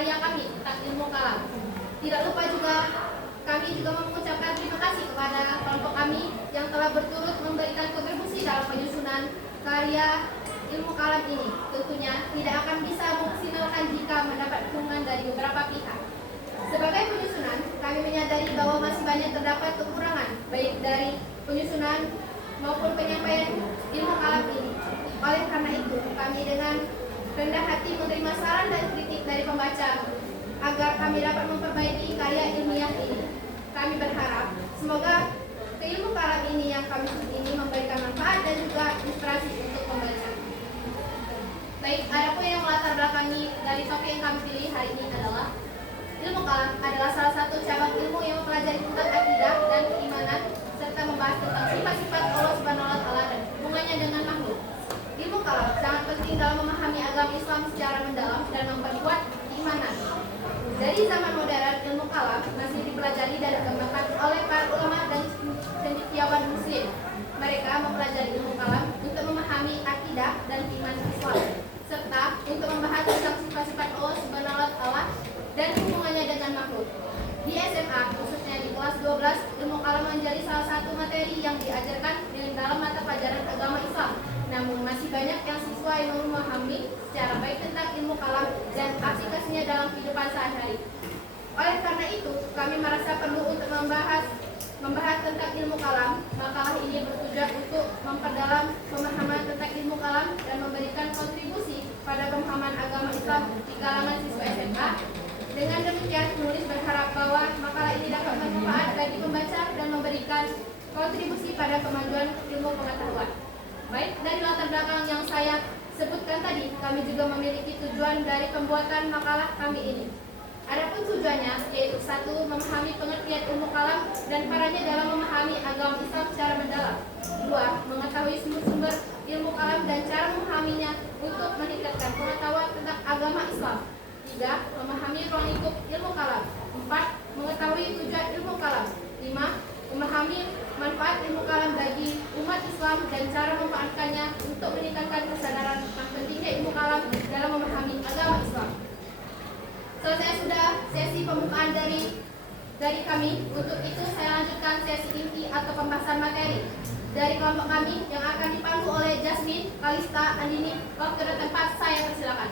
karya kami tentang ilmu kalam. Tidak lupa juga kami juga mengucapkan terima kasih kepada kelompok kami yang telah berturut memberikan kontribusi dalam penyusunan karya ilmu kalam ini. Tentunya tidak akan bisa memaksimalkan jika mendapat dukungan dari beberapa pihak. Sebagai penyusunan, kami menyadari bahwa masih banyak terdapat kekurangan baik dari penyusunan maupun penyampaian ilmu kalam ini. Oleh karena itu, kami dengan rendah hati menerima saran dan kritik dari pembaca agar kami dapat memperbaiki karya ilmiah ini. Kami berharap semoga ilmu kalam ini yang kami susun ini memberikan manfaat dan juga inspirasi untuk pembaca. Baik, adapun yang melatar belakangi dari topik yang kami pilih hari ini adalah ilmu kalam adalah salah satu cabang ilmu yang mempelajari tentang akidah dan keimanan serta membahas tentang sifat-sifat Allah Subhanahu wa taala dan hubungannya dengan makhluk. Ilmu kalam sangat penting dalam memahami agama Islam secara mendalam dan memperkuat keimanan. Dari zaman modern, ilmu kalam masih dipelajari dan dikembangkan oleh para ulama dan cendekiawan muslim. Mereka mempelajari ilmu kalam untuk memahami akidah dan keimanan Islam, serta untuk membahas tentang sifat-sifat Allah Subhanahu wa taala dan hubungannya dengan makhluk. Di SMA, khususnya di kelas 12, ilmu kalam menjadi salah satu materi yang diajarkan dalam mata pelajaran agama Islam. Namun masih banyak yang siswa yang memahami secara baik tentang ilmu kalam dan aplikasinya dalam kehidupan sehari-hari. Oleh karena itu, kami merasa perlu untuk membahas tentang ilmu kalam. Makalah ini bertujuan untuk memperdalam pemahaman tentang ilmu kalam dan memberikan kontribusi pada pemahaman agama Islam di kalangan siswa SMA. Dengan demikian, penulis berharap bahwa makalah ini dapat bermanfaat bagi pembaca dan memberikan kontribusi pada kemajuan ilmu pengetahuan. Baik, dari latar belakang yang saya sebutkan tadi, kami juga memiliki tujuan dari pembuatan makalah kami ini. Adapun tujuannya yaitu 1. Memahami pengertian ilmu kalam dan perannya dalam memahami agama Islam secara mendalam. 2. Mengetahui sumber-sumber ilmu kalam dan cara memahaminya untuk meningkatkan pengetahuan tentang agama Islam. 3. Memahami ruang lingkup ilmu kalam. 4. Mengetahui tujuan ilmu kalam. 5. Memahami manfaat ilmu kalam bagi umat Islam dan cara memanfaatkannya untuk meningkatkan kesadaran tentang pentingnya ilmu kalam dalam memahami agama Islam. Selesai sudah sesi pembukaan dari kami. Untuk itu saya lanjutkan sesi inti atau pembahasan materi dari kelompok kami yang akan dipandu oleh Jasmine, Kalista, Andini. Waktu dan tempat saya persilakan.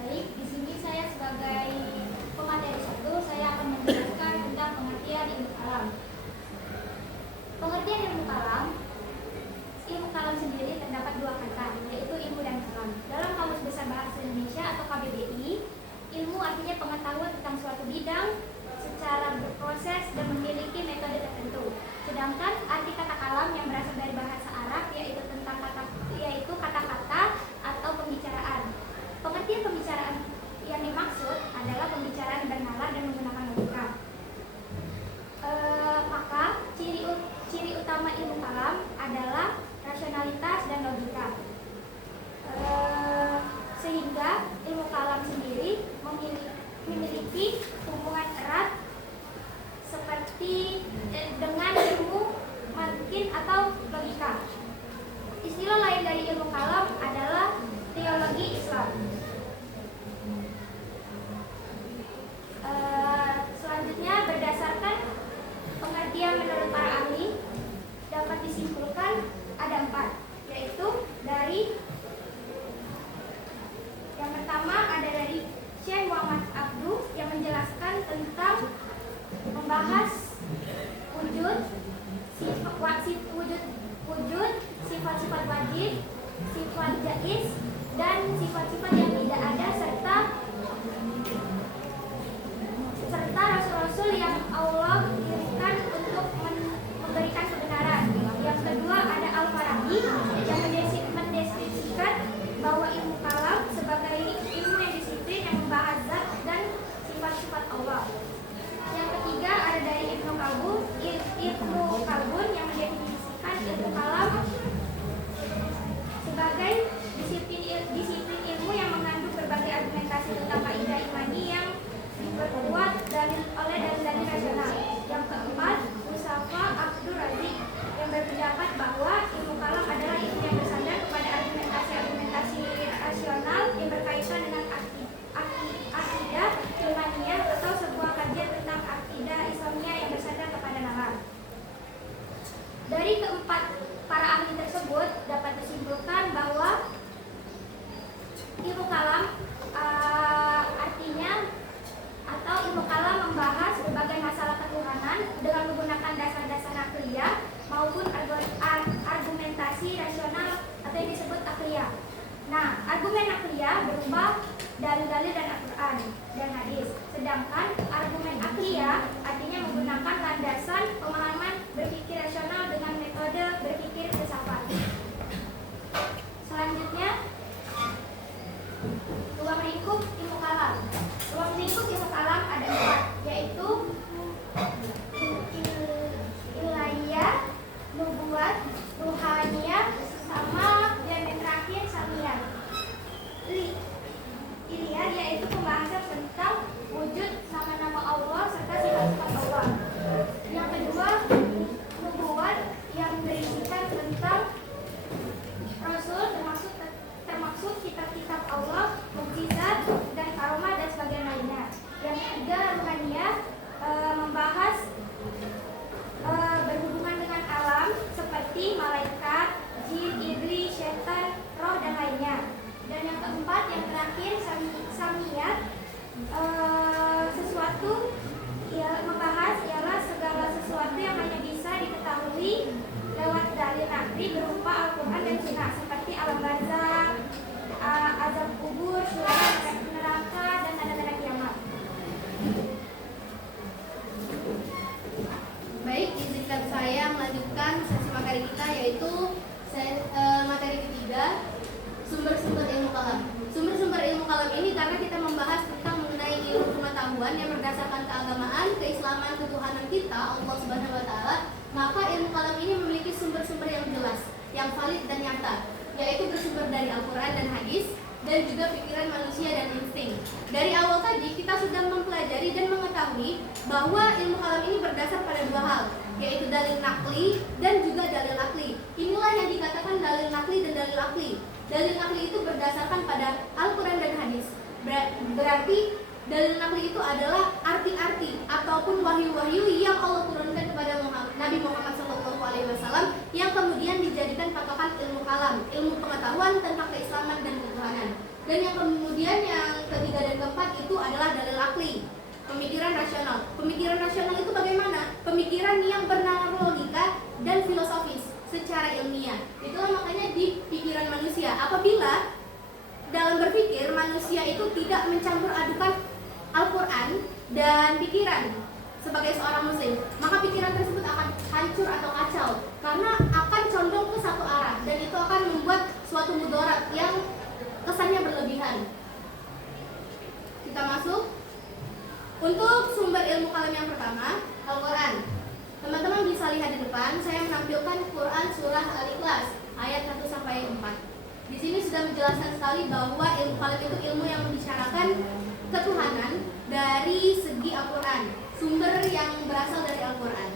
Baik, di sini saya sebagai pemateri 1, saya akan menjelaskan tentang pengertian ilmu kalam. Pengertian ilmu kalam sendiri terdapat 2 kata, yaitu ilmu dan kalam. Dalam Kamus Besar Bahasa Indonesia atau KBBI, ilmu artinya pengetahuan tentang suatu bidang secara berproses dan memiliki metode tertentu. Sedangkan arti kata kalam yang berasal dari bahasa Arab yaitu kata-kata atau pembicaraan. Pengertian pembicaraan yang dimaksud adalah pembicaraan bernalar dan menggunakan logika. Maka ciri utama ilmu kalam adalah rasionalitas dan logika. Sehingga ilmu kalam sendiri memiliki hubungan erat seperti dengan ilmu mantik atau logika. Istilah lain dari ilmu kalam adalah teologi Islam. Selanjutnya, berdasarkan pengertian menurut para ahli dapat disimpulkan ada 4, yaitu dari yang pertama ada dari Syekh Muhammad Abduh yang menjelaskan tentang membahas wujud, sifat-sifat wajib, sifat jaiz, dan sifat-sifat yang tidak ada serta rasul-rasul yang Allah kirimkan untuk memberikan kebenaran. Yang kedua ada Al-Farabi yang mendeskripsikan bahwa ilmu kalam sebagai ilmu yang disiplin yang membahas zat dan sifat-sifat Allah. Yang ketiga ada dari Ibnu Khaldun yang mendefinisikan ilmu kalam sebagai disiplin ilmu yang mengandung berbagai argumentasi tentang kaidah iman Argumen akliyah berupa dalil-dalil dan Al-Quran dan hadis. Sedangkan argumen akliyah artinya menggunakan landasan pemahaman berpikir rasional dengan metode berpikir filsafat. Selanjutnya, ruang lingkup ilmu kalam. Ruang lingkup ilmu kalam ada 4, yaitu ilahiyah, nubuat, ruhaniyah, sama dan yang terakhir samiyah. Ilahiyah yaitu pembahasan tentang wujud nama-nama Allah serta sifat-sifat Allah. Yang kedua, nubuat yang berisikan tentang Rasul termasuk kitab-kitab Allah, mukjizat dan karomah dan sebagainya lainnya. Yang ketiga, ruhaniyah membahas berhubungan dengan alam seperti malaikat, jin, iblis, syaitan, roh dan lainnya. Dan yang keempat, yang terakhir, samiyat, sesuatu membahas ialah segala sesuatu yang hanya bisa diketahui lewat dalil nakli berupa Al-Quran dan Sunnah seperti alam barzakh, azab kubur, surga, neraka dan tanda-tanda kiamat. Baik, izinkan saya melanjutkan sesi materi kita, yaitu materi ketiga, sumber-sumber ilmu kalam. Sumber-sumber ilmu kalam ini karena kita membahas tentang mengenai ilmu pengetahuan yang berdasarkan keagamaan, keislaman, ketuhanan kita, Allah Subhanahu wa Ta'ala, maka ilmu kalam ini memiliki sumber-sumber yang jelas, yang valid dan nyata, yaitu bersumber dari Al-Quran dan hadis, dan juga pikiran manusia dan insting. Dari awal tadi kita sudah mempelajari dan mengetahui bahwa ilmu kalam ini berdasar pada 2 hal, yaitu dalil nakli dan juga dalil akli. Inilah yang dikatakan dalil nakli dan dalil akli. Dalil nakli itu berdasarkan pada Al-Quran dan hadis. Berarti dalil nakli itu adalah arti-arti ataupun wahyu-wahyu yang Allah turunkan kepada Nabi Muhammad SAW yang kemudian dijadikan patokan ilmu kalam, ilmu pengetahuan tentang keislaman dan ketuhanan. Dan yang kemudian yang ketiga dan keempat itu adalah dalil akli, pemikiran rasional. Pemikiran rasional itu bagaimana? Pemikiran yang bernama logika dan filosofis secara ilmiah. Itulah makanya di pikiran manusia. Apabila dalam berpikir manusia itu tidak mencampur adukan Al-Quran dan pikiran sebagai seorang muslim, maka pikiran tersebut akan hancur atau kacau karena akan condong ke satu arah dan itu akan membuat suatu mudarat yang kesannya berlebihan. Kita masuk untuk sumber ilmu kalam yang pertama, Al-Quran. Teman-teman bisa lihat di depan, saya menampilkan Quran surah Al-Ikhlas ayat 1 sampai 4. Di sini sudah menjelaskan sekali bahwa ilmu kalam itu ilmu yang membicarakan ketuhanan dari segi Al-Quran, sumber yang berasal dari Al-Quran.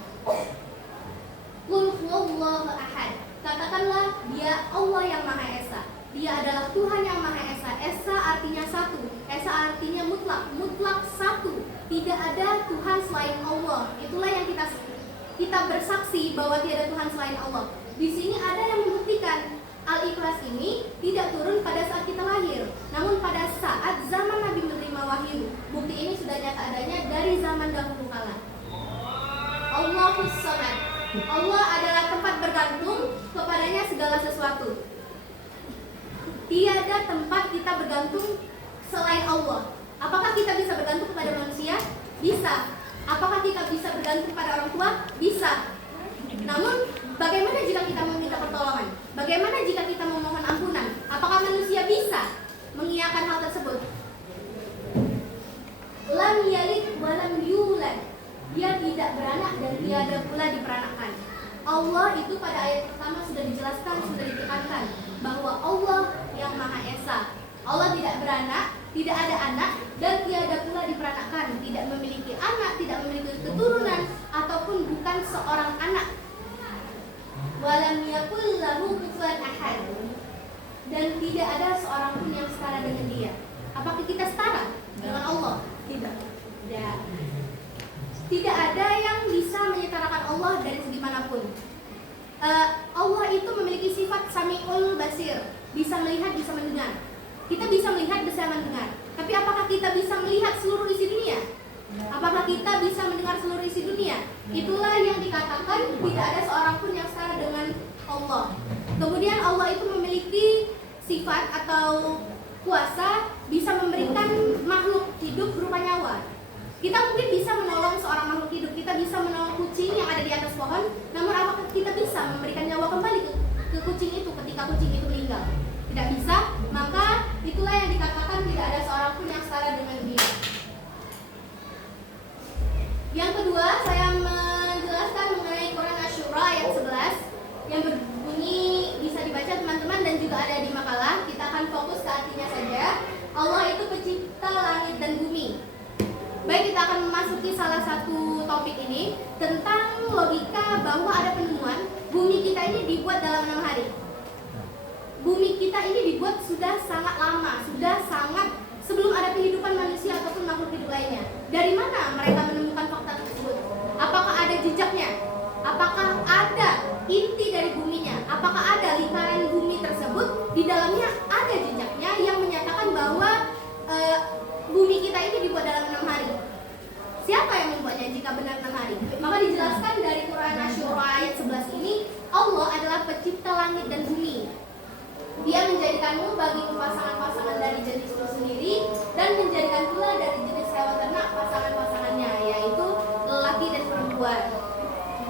Qul huwallahu ahad. Katakanlah dia Allah yang Maha Esa. Dia adalah Tuhan yang Maha Esa. Esa artinya satu. Esa artinya mutlak. Mutlak satu. Tidak ada Tuhan selain Allah. Itulah yang kita bersaksi bahwa tiada Tuhan selain Allah. Di sini ada yang membuktikan Al-Ikhlas ini tidak turun pada saat kita lahir, namun pada saat zaman Nabi menerima wahyu. Bukti ini sudah nyata adanya dari zaman dahulu kala. Allahus Samad. Allah adalah tempat bergantung kepadanya segala sesuatu. Tiada tempat kita bergantung selain Allah. Apakah kita bisa bergantung kepada manusia? Bisa. Apakah kita bisa bergantung pada orang tua? Bisa. Namun, bagaimana jika kita meminta pertolongan? Bagaimana jika kita memohon ampunan? Apakah manusia bisa mengiyakan hal tersebut? Lam yalid wa lam yulad. Dia tidak beranak dan tiada pula diperanakkan. Allah itu pada ayat pertama sudah dijelaskan, sudah ditekankan bahwa Allah yang Maha Esa. Allah tidak beranak, tidak ada anak, dan tiada pula diperanakkan, tidak memiliki anak, tidak memiliki keturunan, ataupun bukan seorang anak. Walam yakul lahu kufuwan ahad. Dan tidak ada seorang pun yang setara dengan dia. Apakah kita setara dengan Allah? Tidak. Tidak ada yang bisa menyetarakan Allah dari segi manapun. Allah itu memiliki sifat Sami'ul Basir, bisa melihat, bisa mendengar. Kita bisa melihat, bisa mendengar. Tapi apakah kita bisa melihat seluruh isi dunia? Apakah kita bisa mendengar seluruh isi dunia? Itulah yang dikatakan tidak ada seorang pun yang setara dengan Allah. Kemudian Allah itu memiliki sifat atau kuasa bisa memberikan makhluk hidup berupa nyawa. Kita mungkin bisa menolong seorang makhluk hidup, kita bisa menolong kucing yang ada di atas pohon, namun apakah kita bisa memberikan nyawa kembali ke kucing itu ketika kucing itu meninggal? Tidak bisa, maka itulah yang dikatakan tidak ada seorang pun yang setara dengan dia. Yang kedua, saya menjelaskan mengenai Quran Asy-Syura ayat 11 yang berbunyi, bisa dibaca teman-teman dan juga ada di makalah. Kita akan fokus ke artinya saja. Allah itu pencipta langit dan bumi. Baik, kita akan memasuki salah satu topik ini tentang logika bahwa ada penemuan bumi kita ini dibuat dalam 6 hari. Bumi kita ini dibuat sudah sangat lama, sudah sangat sebelum ada kehidupan manusia ataupun makhluk hidup lainnya. Dari mana mereka menemukan fakta tersebut? Apakah ada jejaknya? Apakah ada inti dari buminya? Apakah ada lingkaran bumi tersebut? Di dalamnya ada jejaknya yang menyatakan bahwa bumi kita ini dibuat dalam 6 hari. Siapa yang membuatnya jika benar 6 hari? Maka dijelaskan dari Quran Asy-Syura ayat 11 ini, Allah adalah pencipta langit dan bumi. Dia menjadikanmu bagimu pasangan-pasangan dari jenismu sendiri dan menjadikan pula dari jenis hewan ternak pasangan-pasangannya, yaitu lelaki dan perempuan.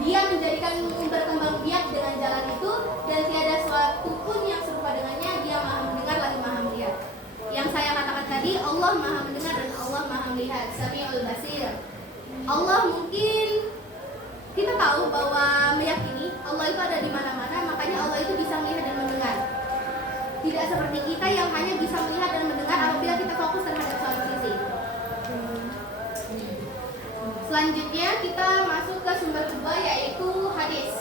Dia menjadikanmu berkembang biak dengan jalan itu dan tiada suatu pun yang serupa dengannya. Dia Maha mendengar lagi Maha melihat. Yang saya katakan tadi, Allah Maha mendengar dan Allah Maha melihat. Sami'ul Basir. Allah mungkin kita tahu bahwa meyakini Allah itu ada di mana-mana, makanya Allah itu bisa melihat dan mendengar. Tidak seperti kita yang hanya bisa melihat dan mendengar apabila kita fokus terhadap suatu sisi. Selanjutnya kita masuk ke sumber kedua, yaitu hadis.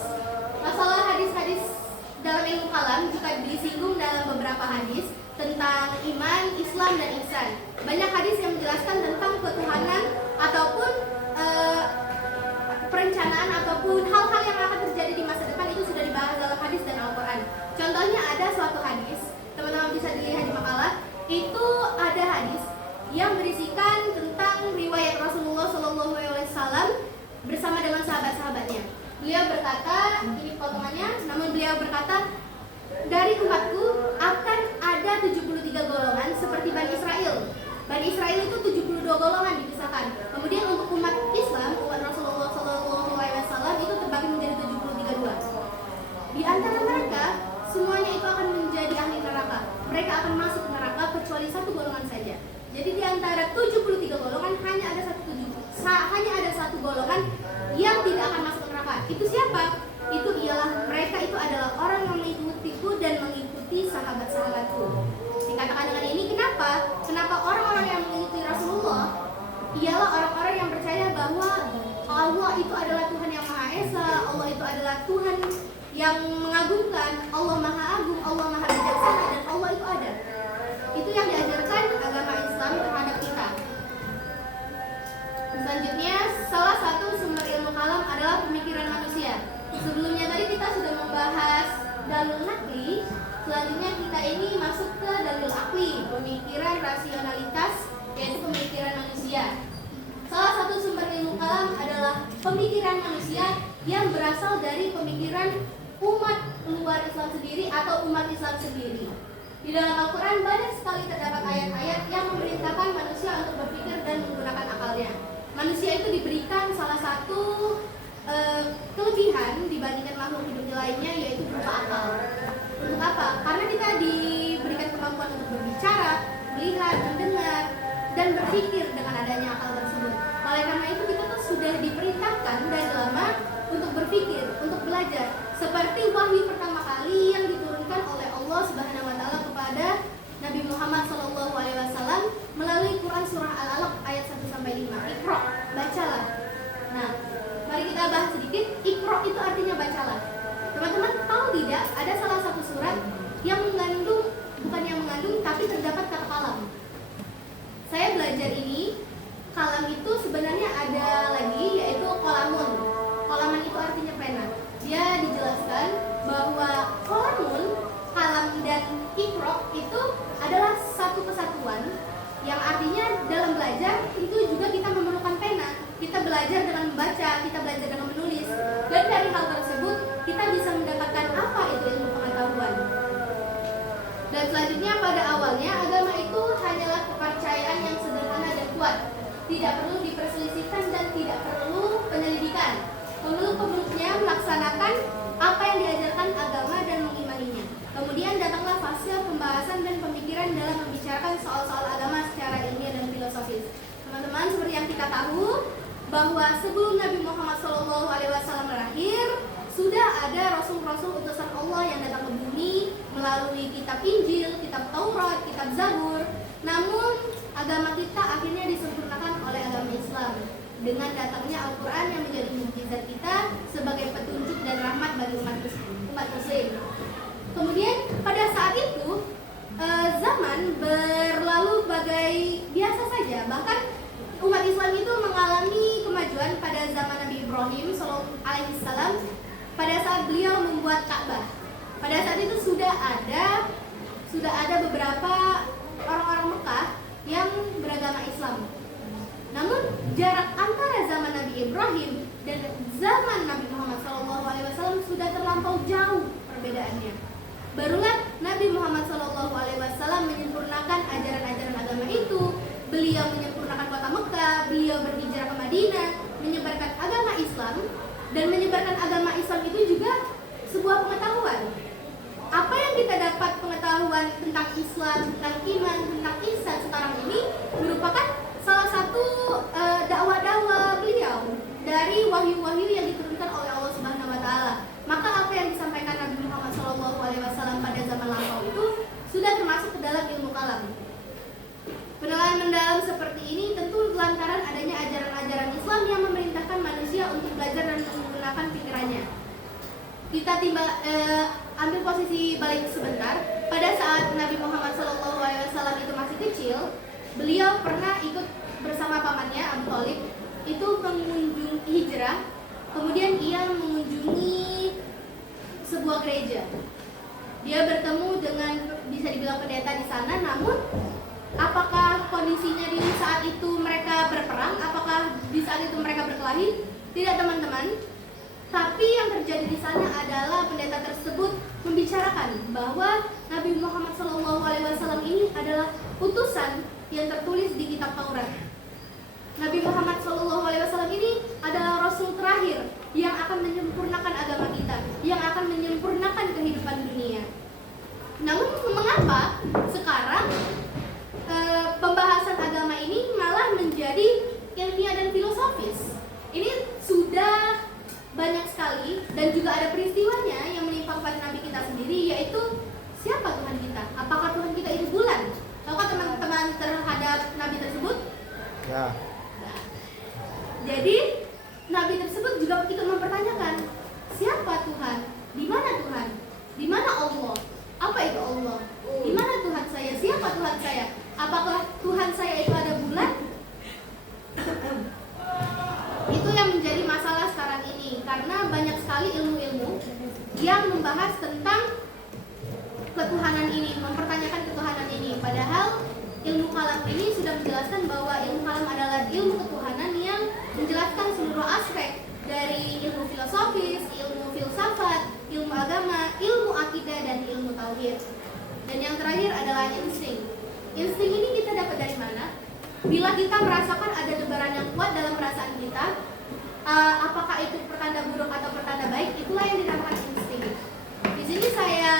Masalah hadis-hadis dalam ilmu kalam juga disinggung dalam beberapa hadis tentang iman, Islam, dan ihsan. Banyak hadis yang menjelaskan tentang ketuhanan ataupun perencanaan ataupun hal-hal yang akan terjadi di masa depan itu sudah dibahas dalam hadis dan Al-Quran. Contohnya ada suatu hadis, teman-teman bisa dilihat di makalah, itu ada hadis yang berisikan tentang riwayat Rasulullah SAW bersama dengan sahabat-sahabatnya. Beliau berkata, ini potongannya, namun beliau berkata, dari umatku akan ada 73 golongan seperti Bani Israel. Bani Israel itu 72 golongan dipisahkan. Kemudian untuk umat Islam, umat Rasulullah SAW itu terbagi menjadi 73 dua. Di antara mereka, semuanya itu akan menjadi ahli neraka. Mereka akan masuk neraka kecuali satu golongan saja. Jadi di antara 73 golongan hanya ada satu golongan yang tidak akan masuk neraka. Itu siapa? Itu ialah mereka itu adalah orang yang mengikutiku dan mengikuti sahabat-sahabatku. Dikatakan dengan ini kenapa? Kenapa orang-orang yang mengikuti Rasulullah ialah orang-orang yang percaya bahwa Allah itu adalah Tuhan yang Maha Esa, Allah itu adalah Tuhan yang mengagumkan, Allah Maha Agung, Allah Maha Bijaksana, dan Allah itu ada. Itu yang diajarkan agama Islam terhadap kita. Selanjutnya, salah satu sumber ilmu kalam adalah pemikiran manusia. Sebelumnya tadi kita sudah membahas dalil nakli. Selanjutnya kita ini masuk ke dalil akli, pemikiran rasionalitas, yaitu pemikiran manusia. Salah satu sumber ilmu kalam adalah pemikiran manusia yang berasal dari pemikiran umat luar Islam sendiri atau umat Islam sendiri. Di dalam Al-Quran banyak sekali terdapat ayat-ayat yang memerintahkan manusia untuk berpikir dan menggunakan akalnya. Manusia itu diberikan salah satu kelebihan dibandingkan makhluk hidup lainnya, yaitu berupa akal. Untuk apa? Karena kita diberikan kemampuan untuk berbicara, melihat, mendengar, dan berpikir dengan adanya akal tersebut. Oleh karena itu kita tuh sudah diperintahkan dari lama untuk berpikir, untuk belajar. Seperti wahyu pertama kali yang diturunkan oleh Allah Subhanahu wa taala kepada Nabi Muhammad SAW melalui Quran surah Al-Alaq ayat 1 sampai 5. Iqra, bacalah. Nah, mari kita bahas sedikit. Iqra itu artinya bacalah. Teman-teman tahu tidak, ada salah satu surat yang mengandung, bukan yang mengandung, tapi terdapat kata kalam. Saya belajar ini, kalam itu sebenarnya ada lagi, yaitu kolamun. Kolaman itu artinya pena. Dia dijelaskan bahwa kolamun, kalam, dan iqra itu adalah satu kesatuan yang artinya dalam belajar itu juga kita memerlukan pena. Kita belajar dengan membaca, kita belajar dengan menulis, dan dari hal tersebut kita bisa mendapatkan apa itu ilmu pengetahuan. Dan selanjutnya tidak perlu diperselisihkan dan tidak perlu penyelidikan. Pemeluk-pemeluknya melaksanakan apa yang diajarkan agama dan mengimaninya. Kemudian datanglah fase pembahasan dan pemikiran dalam membicarakan soal-soal agama secara ilmiah dan filosofis. Teman-teman, seperti yang kita tahu bahwa sebelum Nabi Muhammad SAW lahir, sudah ada rasul-rasul utusan Allah yang datang ke bumi melalui kitab Injil, kitab Taurat, kitab Zabur. Namun agama kita akhirnya disempurnakan oleh agama Islam dengan datangnya Al-Quran yang menjadi mukjizat kita sebagai petunjuk dan rahmat bagi umat Muslim. Kemudian pada saat itu zaman berlalu bagai biasa saja. Bahkan umat Islam itu mengalami kemajuan pada zaman Nabi Ibrahim alaihissalam pada saat beliau membuat Ka'bah. Pada saat itu sudah ada beberapa orang-orang Mekah yang beragama Islam. Namun jarak antara zaman Nabi Ibrahim dan zaman Nabi Muhammad SAW sudah terlampau jauh perbedaannya. Barulah Nabi Muhammad SAW menyempurnakan ajaran-ajaran agama itu. Beliau menyempurnakan kota Mekah, beliau berhijrah ke Madinah, menyebarkan agama Islam. Dan menyebarkan agama Islam itu juga sebuah pengetahuan. Apa yang kita dapat pengetahuan tentang Islam, tentang iman, tentang ihsan sekarang ini merupakan salah satu dakwah-dakwah beliau dari wahyu-wahyu yang diturunkan oleh Allah Subhanahu wa taala. Maka apa yang disampaikan Nabi Muhammad SAW pada zaman lampau itu sudah termasuk ke dalam ilmu kalam. Penilaian mendalam seperti ini tentu lantaran adanya ajaran-ajaran Islam yang memerintahkan manusia untuk belajar dan menggunakan pikirannya. Kita ambil posisi balik sebentar. Pada saat Nabi Muhammad SAW itu masih kecil, beliau pernah ikut bersama pamannya Abu Thalib itu mengunjungi hijrah. Kemudian ia mengunjungi sebuah gereja. Dia bertemu dengan bisa dibilang pendeta di sana. Namun apakah kondisinya di saat itu mereka berperang? Apakah di saat itu mereka berkelahi? Tidak, teman-teman. Tapi yang terjadi di sana adalah pendeta tersebut membicarakan bahwa Nabi Muhammad SAW ini adalah utusan yang tertulis di kitab Taurat. Nabi Muhammad SAW ini adalah Rasul terakhir yang akan menyempurnakan agama kita, yang akan menyempurnakan kehidupan dunia. Namun mengapa sekarang pembahasan agama ini malah menjadi ilmiah dan filosofis? Ini sudah banyak sekali dan juga ada peristiwanya yang menimpa pada Nabi kita sendiri, yaitu siapa Tuhan kita? Apakah Tuhan kita itu bulan? Tahukah teman-teman terhadap Nabi tersebut? Ya. Jadi Nabi tersebut juga ikut mempertanyakan, siapa Tuhan? Di mana Tuhan? Di mana Allah? Apa itu Allah? Di mana Tuhan saya? Siapa Tuhan saya? Apakah Tuhan saya itu ada bulan? Itu yang menjadi masalah sekarang ini, karena banyak sekali ilmu-ilmu yang membahas tentang ketuhanan ini, mempertanyakan ketuhanan ini. Padahal ilmu kalam ini sudah menjelaskan bahwa ilmu kalam adalah ilmu ketuhanan yang menjelaskan seluruh aspek dari ilmu filosofis, ilmu filsafat, ilmu agama, ilmu akidah, dan ilmu tauhid. Dan yang terakhir adalah insting. Insting ini kita dapat dari mana? Bila kita merasakan ada debaran yang kuat dalam perasaan kita, apakah itu pertanda buruk atau pertanda baik, itulah yang dinamakan insting. Di sini saya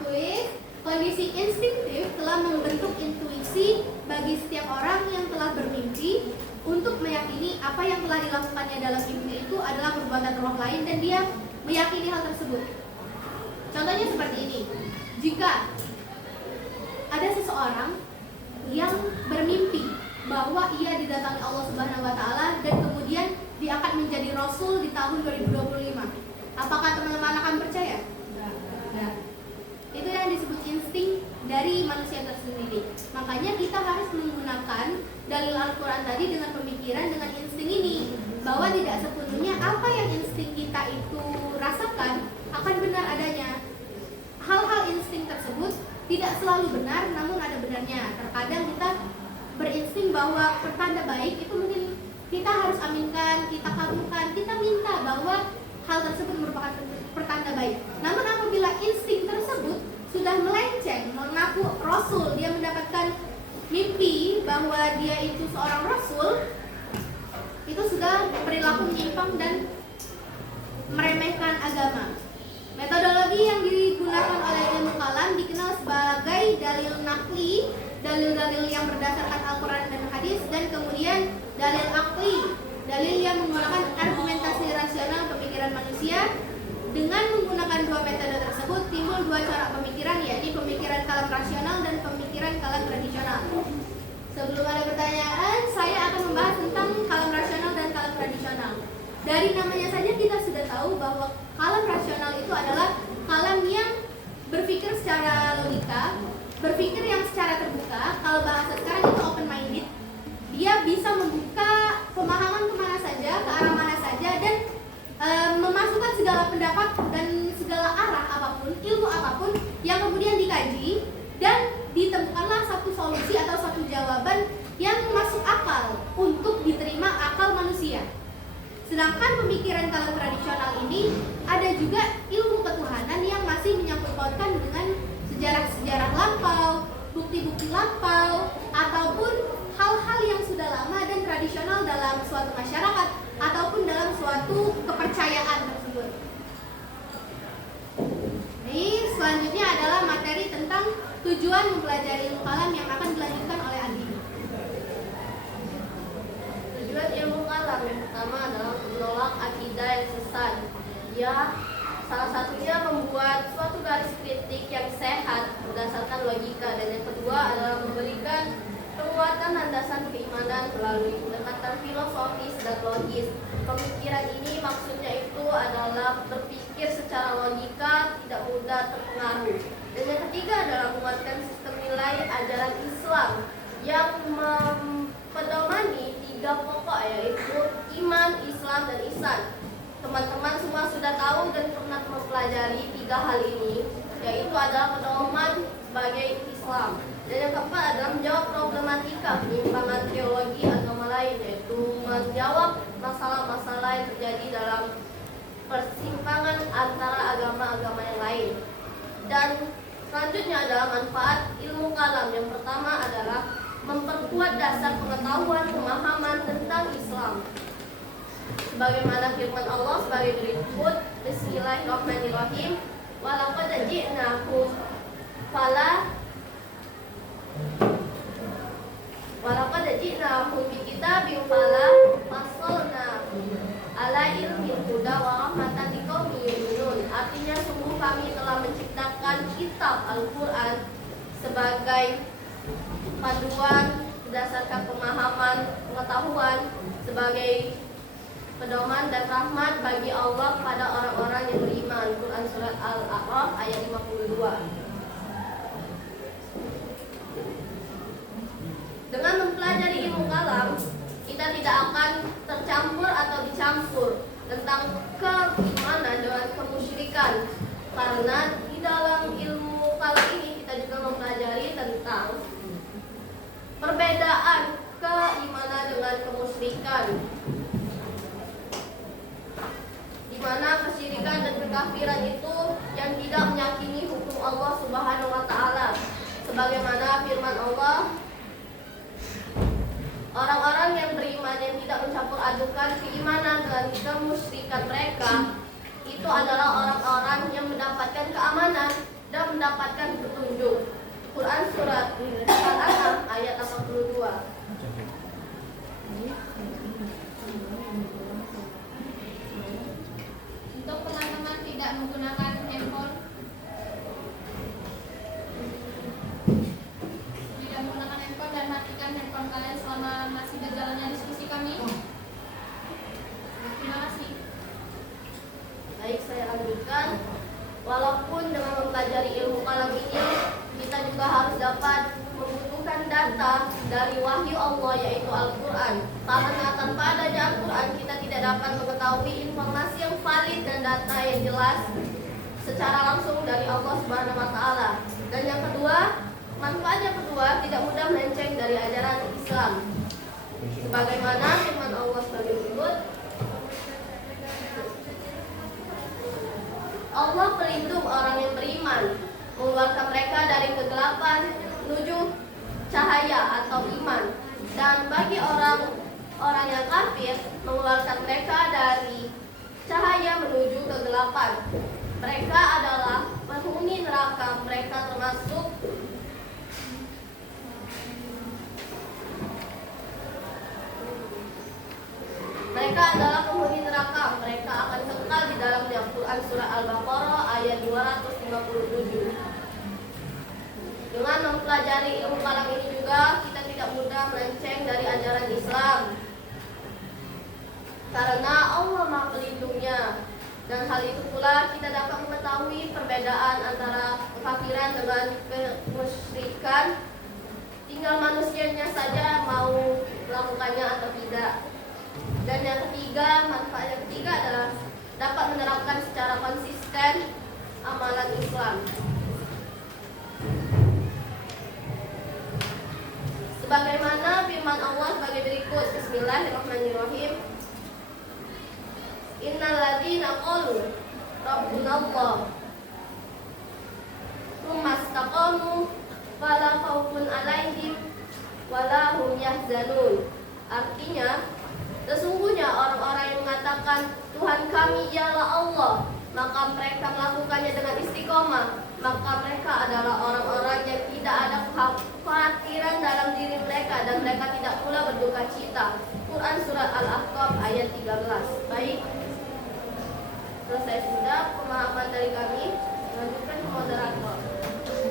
tulis, kondisi instingtif telah membentuk intuisi bagi setiap orang yang telah bermimpi untuk meyakini apa yang telah dilakukannya dalam mimpi itu adalah perbuatan roh lain dan dia meyakini hal tersebut. Contohnya seperti ini. Jika ada seseorang yang bermimpi bahwa ia didatangi Allah Subhanahu wa taala dan kemudian dia akan menjadi rasul di tahun 2025. Apakah teman-teman akan percaya? Tidak. Itu yang disebut insting dari manusia tersendiri. Makanya kita harus menggunakan dalil Al-Quran tadi dengan pemikiran, dengan insting ini, bahwa tidak sepenuhnya apa yang insting kita itu rasakan akan benar adanya. Hal-hal insting tersebut tidak selalu benar, namun ada benarnya. Terkadang kita berinsting bahwa pertanda baik itu mungkin kita harus aminkan, kita kabulkan, kita minta bahwa hal tersebut merupakan pertanda baik. Namun apabila insting tersebut sudah melenceng, mengaku rasul, dia mendapatkan mimpi bahwa dia itu seorang rasul, itu sudah perilaku menyimpang dan meremehkan agama. Metodologi yang digunakan oleh ilmu kalam dikenal sebagai dalil nakli, dalil-dalil yang berdasarkan Al-Quran dan hadis, dan kemudian dalil akli, dalil yang menggunakan argumentasi rasional pemikiran manusia. Dengan menggunakan dua metode tersebut timbul dua cara pemikiran, yakni pemikiran kalam rasional dan pemikiran kalam tradisional. Sebelum ada pertanyaan, saya akan membahas tentang kalam rasional dan kalam tradisional. Dari namanya saja kita sudah tahu bahwa kalam rasional itu adalah kalam yang berpikir secara logika, berpikir yang secara terbuka. Kalau bahasa sekarang itu open minded. Dia bisa membuka pemahaman kemana saja, ke arah mana saja, dan memasukkan segala pendapat dan segala arah apapun, ilmu apapun yang kemudian dikaji dan ditemukanlah satu solusi atau satu jawaban yang masuk akal untuk diterima akal manusia. Sedangkan pemikiran kalam tradisional ini ada juga ilmu ketuhanan yang masih menyangkut pautkan dengan sejarah-sejarah lampau, bukti-bukti lampau, ataupun hal-hal yang sudah lama dan tradisional dalam suatu masyarakat ataupun dalam suatu kepercayaan tersebut. Ini selanjutnya adalah materi tentang tujuan mempelajari ilmu kalam yang akan dilanjutkan oleh Andi. Tujuan ilmu kalam yang pertama adalah menolak akidah yang sesat. Ya, salah satunya membuat suatu garis kritik yang sehat berdasarkan logika, dan yang kedua adalah memberikan penguatan landasan keimanan melalui pendekatan filosofis dan logis. Pemikiran ini maksudnya itu adalah berpikir secara logika, tidak mudah terpengaruh. Dan yang ketiga adalah menguatkan sistem nilai ajaran Islam yang mempedomani tiga pokok, yaitu iman, Islam, dan ihsan. Teman-teman semua sudah tahu dan pernah mempelajari tiga hal ini, yaitu adalah pedoman sebagai Islam. Dan yang keempat adalah menjawab problematika penyimpangan teologi agama lain, yaitu menjawab masalah-masalah yang terjadi dalam persimpangan antara agama-agama yang lain. Dan selanjutnya adalah manfaat ilmu kalam. Yang pertama adalah memperkuat dasar pengetahuan pemahaman tentang Islam. Sebagaimana firman Allah sebagai berikut, Bismillahirrahmanirrahim, walaqad ji'nakum bi kitabin fala fasalna ala ilmin huda wa rahmatan liqaumin yu'minun. Artinya sungguh kami telah menciptakan kitab Al-Qur'an sebagai panduan berdasarkan pemahaman, pengetahuan, sebagai pedoman dan rahmat bagi Allah pada orang-orang yang beriman. Quran surat Al-A'raf ayat 52. Dengan mempelajari ilmu kalam, kita tidak akan tercampur atau dicampur tentang keimanan dengan kemusyrikan, karena di dalam ilmu kalam ini kita juga mempelajari tentang perbedaan keimanan dengan kemusyrikan, di mana kesyirikan dan kekafiran itu yang tidak meyakini hukum Allah Subhanahu wa taala. Sebagaimana firman Allah, orang-orang yang beriman yang tidak mencampur adukan keimanan dengan kemusyrikan mereka, itu adalah orang-orang yang mendapatkan keamanan dan mendapatkan petunjuk. Quran surat Al-An'am ayat 82. Untuk teman-teman tidak menggunakan handphone, dan matikan handphone kalian selama masih berjalannya diskusi kami. Terima kasih. Baik, saya lanjutkan. Walaupun dengan mempelajari ilmu kalam ini, kita juga harus dapat membutuhkan data dari wahyu Allah, yaitu Al-Quran. Karena tanpa adanya Al-Quran, kita tidak dapat mengetahui informasi yang valid dan data yang jelas secara langsung dari Allah Subhanahu wa taala. Dan yang kedua, manfaat yang kedua, tidak mudah melenceng dari ajaran Islam. Sebagaimana firman Allah sebagai berikut, Allah pelindung orang yang beriman, mengeluarkan mereka dari kegelapan menuju cahaya atau iman. Dan bagi orang Orang yang kafir mengeluarkan mereka dari cahaya menuju kegelapan. Mereka adalah penghuni neraka, mereka termasuk mereka adalah penghuni neraka, mereka akan kekal di dalamnya. Quran Surah Al-Baqarah ayat 257. Dengan mempelajari ilmu kalam ini juga kita tidak mudah melenceng dari ajaran Islam, karena Allah Maha Pelindungnya. Dan hal itu pula kita dapat mengetahui perbedaan antara kekafiran dengan kemusyrikan. Tinggal manusianya saja mau melakukannya atau tidak. Dan yang ketiga, manfaat yang ketiga adalah dapat menerapkan secara konsisten amalan Islam. Sebagaimana firman Allah sebagai berikut. Bismillahirrahmanirrahim. Innal ladzina qalu rabbuna Allah tsumma istaqamu fala khaufun 'alaihim wala hum yahzanun. Artinya, sesungguhnya orang-orang yang mengatakan Tuhan kami ialah Allah, maka mereka melakukannya dengan istiqomah, maka mereka adalah orang-orang yang tidak ada kekhawatiran dalam diri mereka dan mereka tidak pula berduka cita. Quran Surat Al-Ahqaf ayat 13. Baik, selesai sudah pemahaman dari kami. Lanjutkan ke moderator.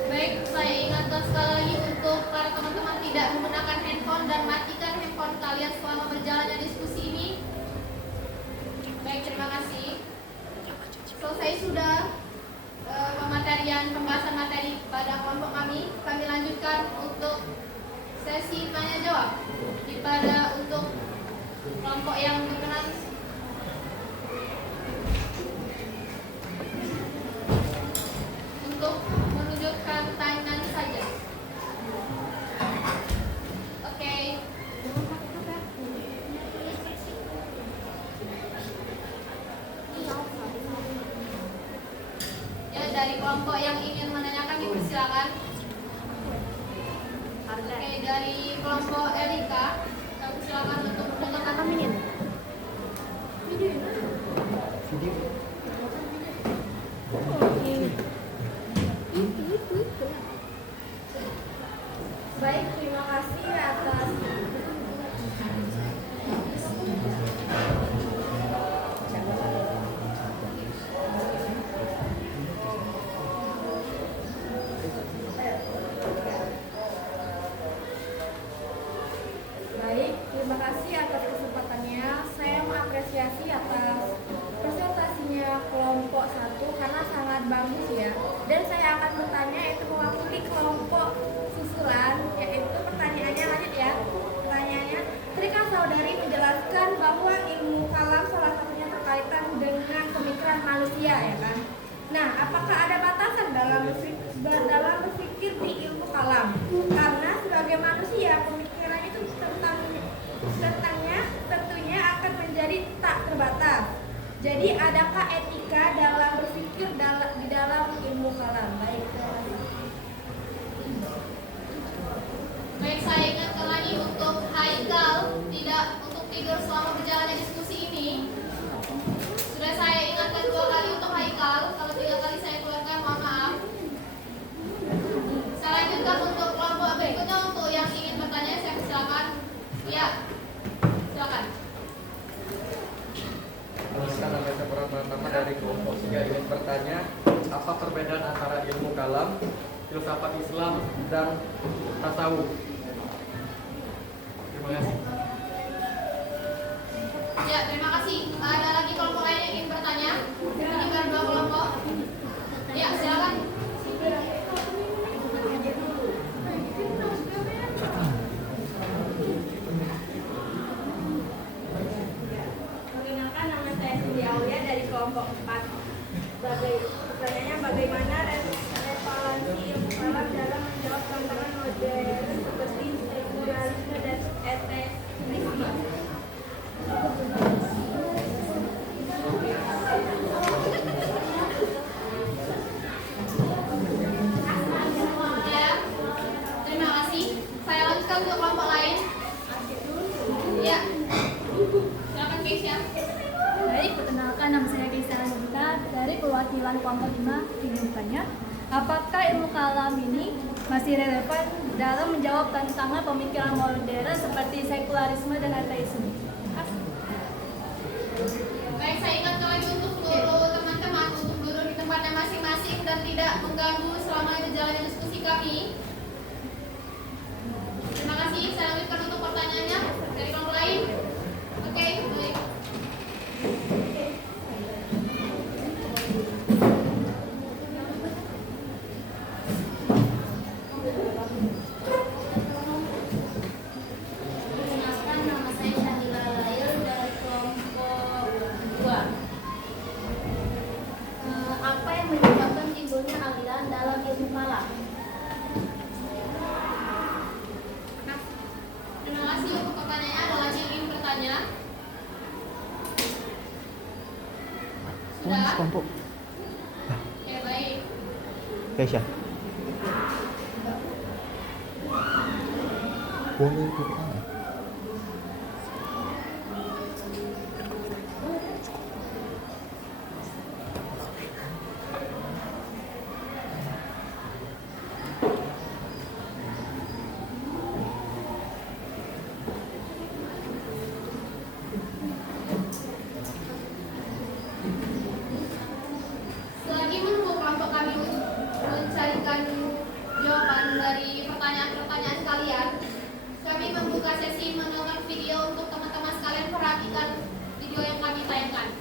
Baik, saya ingatkan sekali lagi untuk para teman-teman tidak menggunakan handphone dan matikan handphone kalian selama berjalannya diskusi ini. Baik, terima kasih. Selesai sudah pembahasan materi pada kelompok kami. Kami lanjutkan untuk sesi tanya jawab. Daripada untuk kelompok yang berkenan, untuk menunjukkan tangan saja. Oke. Ya, dari kelompok yang ingin menanyakan dipersilakan. Oke, dari kelompok Erika, kami silakan untuk menanyakan ini. Baik, terima kasih atas kesempatannya. Saya mengapresiasi atas presentasinya kelompok 1 karena sangat bagus ya. Dan saya akan bertanya yaitu mewakili kelompok susulan, yaitu pertanyaannya lanjut ya. Pertanyaannya, tadi kan saudari menjelaskan bahwa ilmu kalam salah satunya berkaitan dengan pemikiran manusia ya kan. Nah, apakah ada batasan dalam berpikir di ilmu kalam? Karena sebagai manusia pemikirannya itu tentangnya tentunya akan menjadi tak terbatas. Jadi adakah etika dalam berpikir di dalam ilmu kalam? Baik, saya ingatkan lagi untuk Haikal tidak untuk tidur selama berjalannya diskusi ini. Sudah saya ingatkan 2 kali untuk Haikal, kalau 3 kali saya keluarkan mohon maaf. Saya lanjutkan untuk kelompok berikutnya untuk yang ingin bertanya, saya persilakan. Ya, silakan. Sekarang pertama dari kelompok 3 ingin bertanya, apa perbedaan antara ilmu kalam, filsafat Islam, dan tasawuf? Terima kasih. Ya, terima kasih. Ada lagi kelompok lain yang ingin bertanya? Ini baru 2 kelompok. Ya, silakan. Perkenalkan, nama saya Cindy Aulia dari kelompok 4. Pertanyaannya, bagaimana relevansi ilmu kalam dalam menjawab tantangan modern seperti sekularisme dan ateisme? kesimpulan kelompok 5 ingin bertanya, apakah ilmu kalam ini masih relevan dalam menjawab tantangan pemikiran modern seperti sekularisme dan ateisme? Baik, saya ingatkan lagi untuk seluruh teman-teman untuk duduk di tempatnya masing-masing dan tidak mengganggu selama berjalannya diskusi kami. Terima kasih. Saya lanjutkan untuk pertanyaannya dari kelompok lain. Oke, baik. Perkenalkan, nama saya Syahila Lail dari kelompok 2. Apa yang menyebabkan timbulnya aliran dalam ilmu kalam? Terima kasih untuk pertanyaannya. Ada lagi yang ingin bertanya? Sudah? Kelompok. Oke, baik. Keisha. Boleh bertanya. Selagi menunggu kelompok kami mencarikan jawaban dari pertanyaan-pertanyaan kalian, kami membuka sesi menonton video untuk teman-teman sekalian perhatikan video yang kami tayangkan.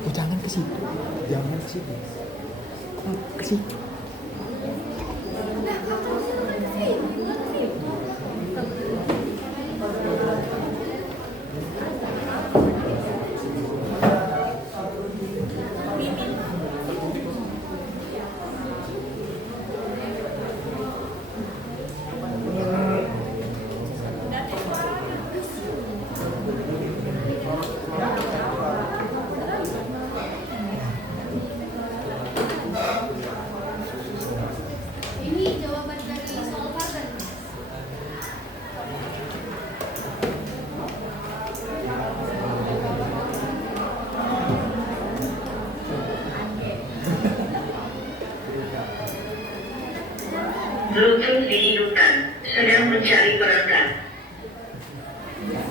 Oh, jangan ke situ. Jangan ke situ. Ke situ. Ini jawaban dari soal Fardan. Bluetooth dihidupkan, sedang mencari perekat.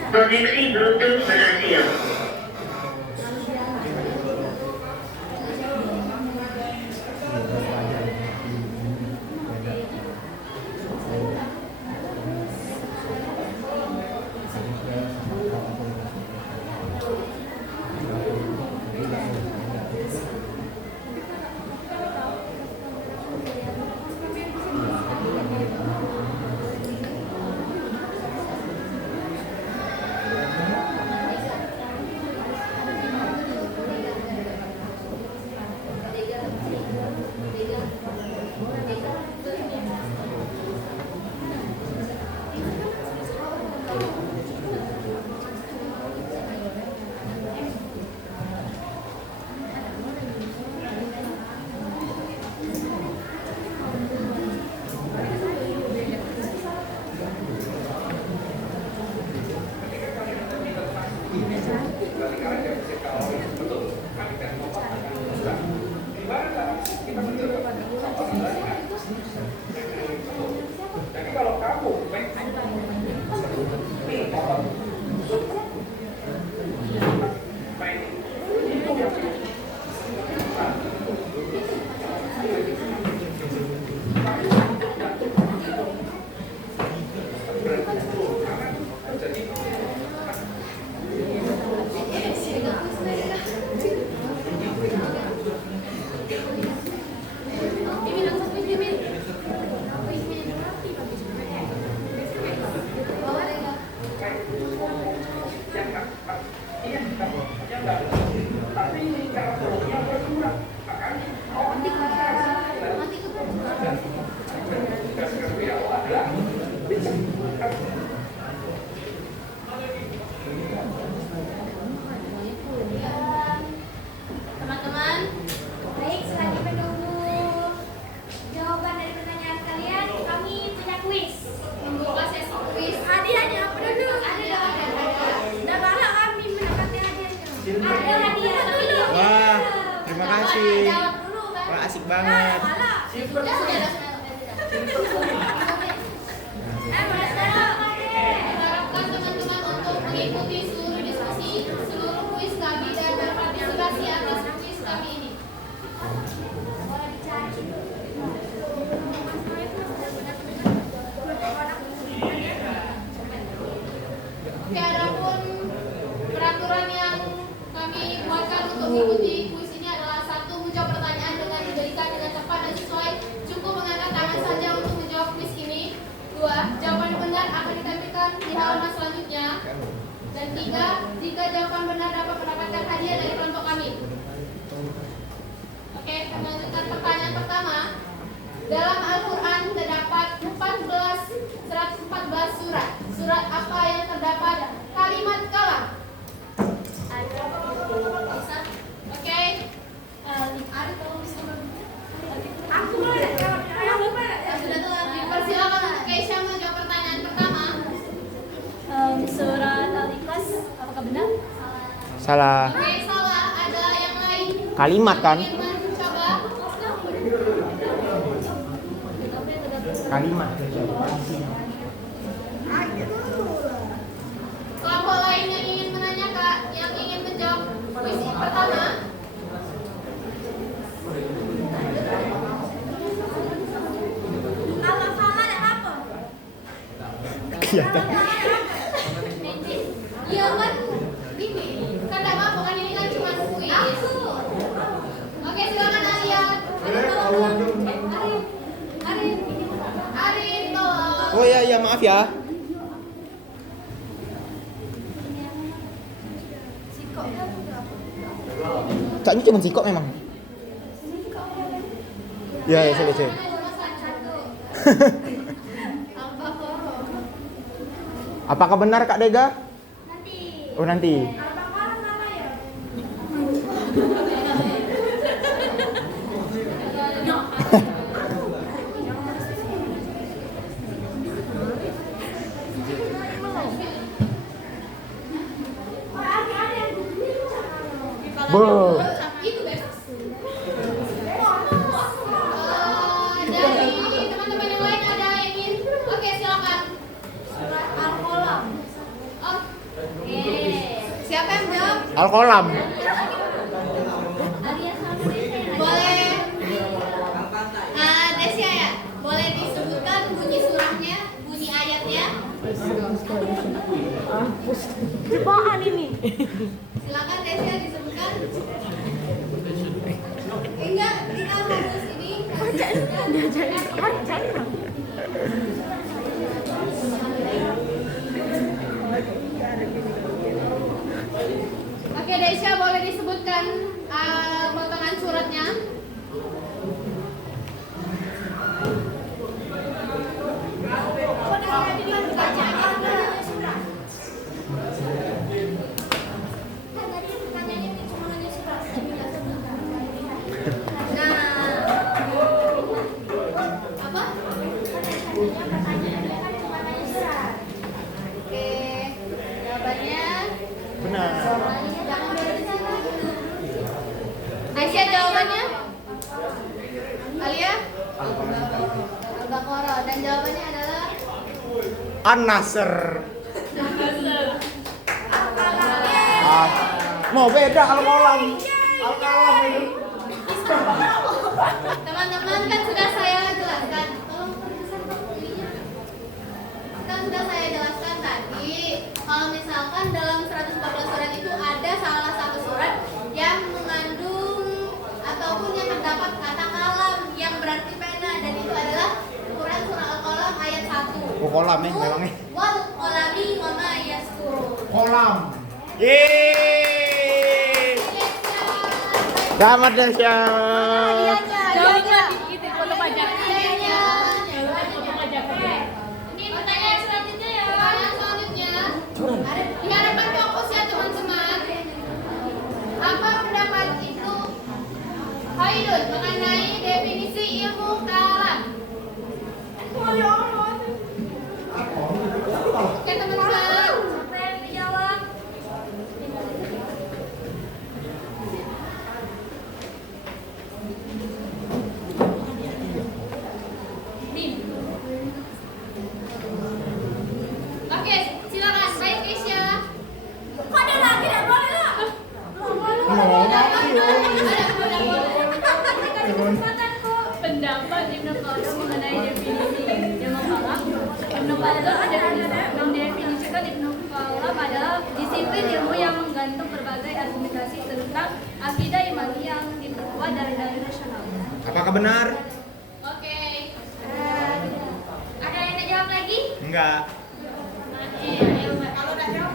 Koneksi Bluetooth berhasil. Teman-teman, Baik, selagi menunggu jawaban dari pertanyaan kalian, kami punya kuis. Membuka sesi kuis. Hadiahnya apa dulu? Ada. Udah malah kami mendapati hadiahnya. Ada hadiah tapi belum. Wah, terima kasih. Jawab dulu kan. Wah, asik banget. Sudah. Harapkan teman-teman untuk mengikuti seluruh diskusi, seluruh kuis kami dan berpartisipasi atas kuis kami ini. Boleh dicari. Oke, adapun peraturan yang kami buatkan untuk mengikuti kuis ini adalah: 1. Menjawab pertanyaan dengan diberikan dengan tepat dan sesuai. Cukup mengangkat tangan saja untuk menjawab kuis ini. 2. Jawaban benar akan ditampilkan di halaman selanjutnya. Dan 3. Jika jawaban benar dapat mendapatkan hadiah dari kelompok kami. Oke, kami lanjutkan pertanyaan pertama. Dalam Al-Quran terdapat 114 surat. Surat apa yang terdapat kalimat kalam? Oke. Ari, tolong bisa Aku boleh jawabnya. Aku boleh. sudah telah dipersilakan untuk Keisha menjawab pertanyaan pertama. Surat Al-Ikhlas, apakah benar? Salah. Oke, salah. Ada yang lain Kalimat kan? ingin mencoba? Kalimat. Kelompok lain yang ingin menanya, Kak, yang ingin menjawab kuis pertama? Kalau salah ada apa? Kelihatan. Iya kan? Ini kan tidak apa kan, ini kan cuma kuis. Oke, silakan Alia. Arin, tolong. Oh iya, maaf ya. Caknya cuma sikok memang. Ya, selesai. Apakah benar Kak Dega? Nanti. Oh, nanti. Bo. Itu besok. Dari teman-teman yang lain ada yang ingin? Oke, silakan. Al-Qalam. Oke. Siapa yang menjawab? Al-Qalam. Boleh. Desia ya. Boleh disebutkan bunyi surahnya, bunyi ayatnya? Apaan ini? Silakan Desia disebutkan. Enggak, kita harus ini. Oke, Desia boleh disebutkan potongan suratnya? Apa? An-Nasr. Mau beda al-qalam. Al-qalam ini. Teman-teman kan sudah saya jelaskan. Tolong perbesar ininya. Kan sudah saya jelaskan tadi. Kalau misalkan dalam 114 surat itu ada salah satu surat yang mengandung ataupun yang terdapat kata kalam yang berarti pena, dan itu adalah Quran surah Al-Qalam ayat 1. Oh, kolam memangnya. Wal qalami wa ma yasturun. Kolam. Yeay. Selamat Desya. Jawabnya itu foto pajak. Foto pajak. Ini pertanyaan selanjutnya ya. Pertanyaan selanjutnya, di hadapan fokus ya teman-teman. Apa pendapat Ibnu Khaldun mengenai definisi ilmu kalam? Oke teman-teman. Siapa yang dijawab? Oke, silakan. Baik, Keisha. Pendapat Ibnu Khaldun mengenai definisi ilmu kalam. Ibnu Khaldun mendefinisikan ilmu kalam adalah disiplin ilmu yang menggantung berbagai argumentasi tentang akidah imani yang diperkuat dari dalil rasional. Apakah benar? Oke. Ada yang nak jawab lagi? Enggak.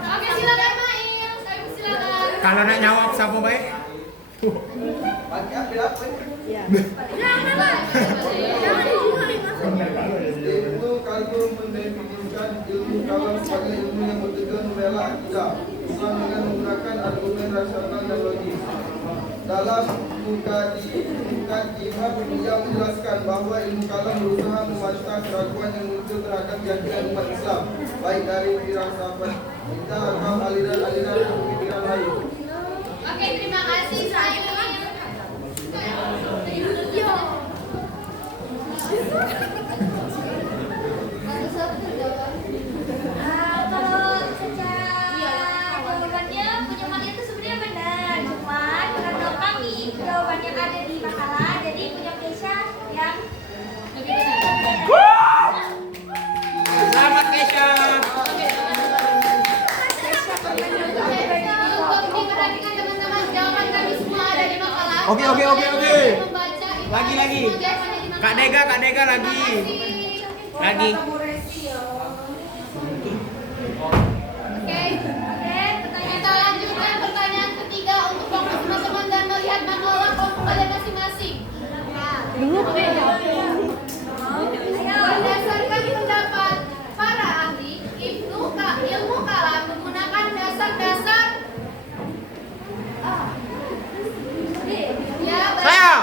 Oke, silakan Mail. Saya silakan. Kalau nak jawab siapa baik? Ibnu Khaldun mendefinisikan ilmu kalam sebagai ilmu yang bertujuan membela akidah, bukan dengan menggunakan argumen rasional dan logis. Dalam Mukadimah, beliau menjelaskan bahwa ilmu kalam berusaha membantah keraguan yang muncul terhadap keyakinan umat Islam, baik dari filsafat kita atau aliran-aliran pemikiran lain. Oke, terima kasih saya. Kalau secara jawabannya punya itu sebenarnya benar, cuman karena kami jawabannya ada di makalah, jadi punya Keisha yang Lebih benar. Selamat Kesha. Untuk diperhatikan teman-teman, jawaban kami semua ada di makalah. Oke. Membaca itu Lagi. tugasnya di Kak makalah. Dega lagi. Lagi. Oke, kita lanjutkan pertanyaan ketiga untuk fokus teman-teman dan melihat makalah kelompok kalian masing-masing. Berdasarkan pendapat para ahli, ilmu kalam menggunakan dasar-dasar. Ya, baik. Saya.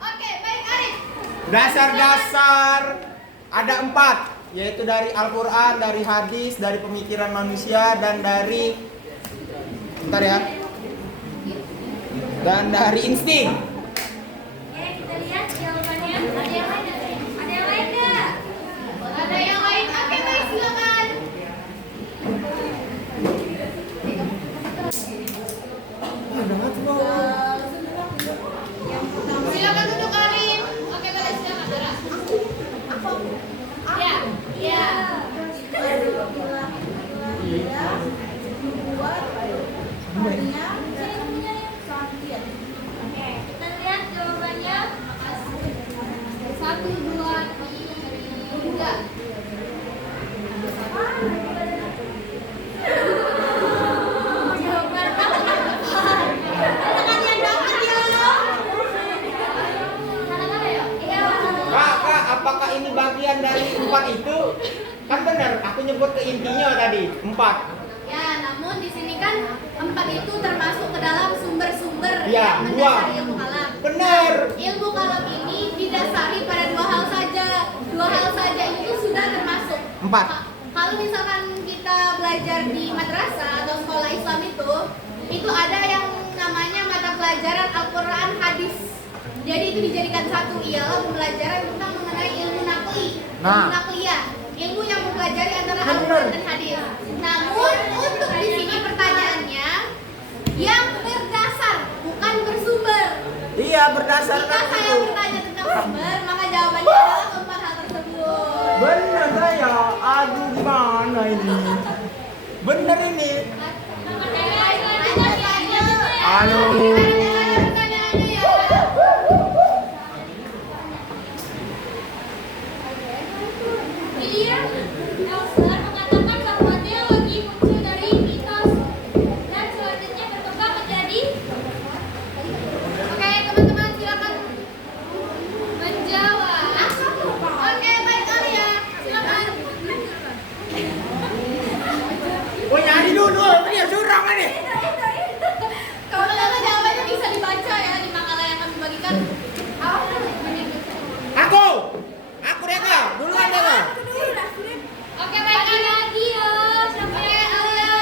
Oke, baik Arif. Dasar-dasar ada 4, yaitu dari Al-Quran, dari hadis, dari pemikiran manusia, dan dari dan dari insting. Oke, kita lihat jawabannya. Ada yang lain nggak? Ada yang lain nggak? Ada yang lain? Oke, baik, silakan. Silakan duduk Arif. Oke, baik, silakan Dara. Ya. Oke, kita lihat jawabannya. 1, 2, 3. Jawaban kalian dapat ya. Salah ya? Iya, Kak, apakah ini bagian dari 4 itu? Kan benar, aku nyebut ke intinya tadi 4. Ya, namun di sini kan 4 itu termasuk ke dalam sumber-sumber Ya, yang dua. mendasari ilmu kalam. Benar. Nah, ilmu kalam ini didasari pada 2 hal saja. 2 hal saja itu sudah termasuk. 4. Kalau misalkan kita belajar di madrasah atau sekolah Islam itu ada yang namanya mata pelajaran Al-Quran hadis. Jadi itu dijadikan satu, ialah pembelajaran tentang mengenai ilmu nakli, ilmu Nah. nakliyah. ilmu yang mempelajari antara Al-Quran dan hadis. Namun untuk di sini pertanyaannya yang berdasar bukan bersumber. Iya, berdasarkan Jika saya itu. bertanya tentang sumber, maka jawabannya adalah keempat hal tersebut. Bener saya. Aduh, gimana ini? Bener ini. Aduh. Dia, Elser mengatakan bahwa teologi muncul dari mitos dan selanjutnya berkembang menjadi. Oke, teman-teman silakan menjawab. Oke, baik Alia, silakan. Oh, nyari dulu. Ini curang ini. Kalau ternyata jawabannya bisa dibaca ya di makalah yang kami bagikan. Aku Dega. Duluan Dega. Oke, baik Alia. Lagi ya, Oke, Alia.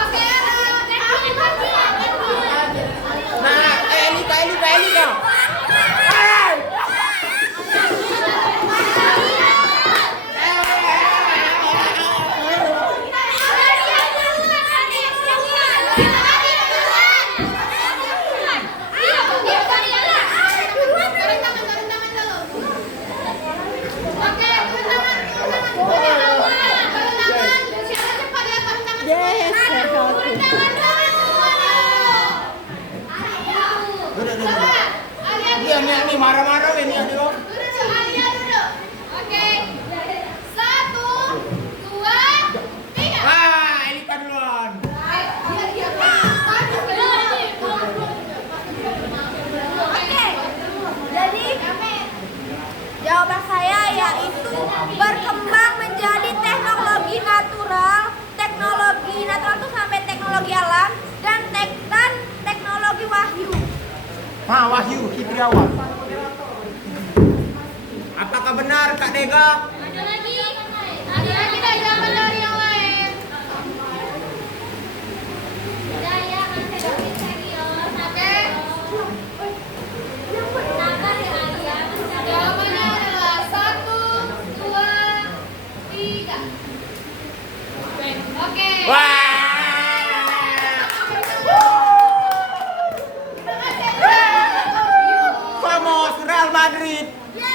Oke, Alia. Nah, Elika. Ini marah-marah ini loh. Oke. 1, 2, 3. Elika duluan. Oke, jadi jawaban saya yaitu berkembang menjadi teknologi natural itu sampai teknologi alam dan teknologi wahyu. Wahyu Kipriawan. Apakah benar Kak Dega? ada lagi. Ada lagi dah jawaban dari yang lain. Daya analisis serius. Oke. Sabar ya Alia. Jawabannya adalah 1, 2, 3. Oke. Vamos Real Madrid,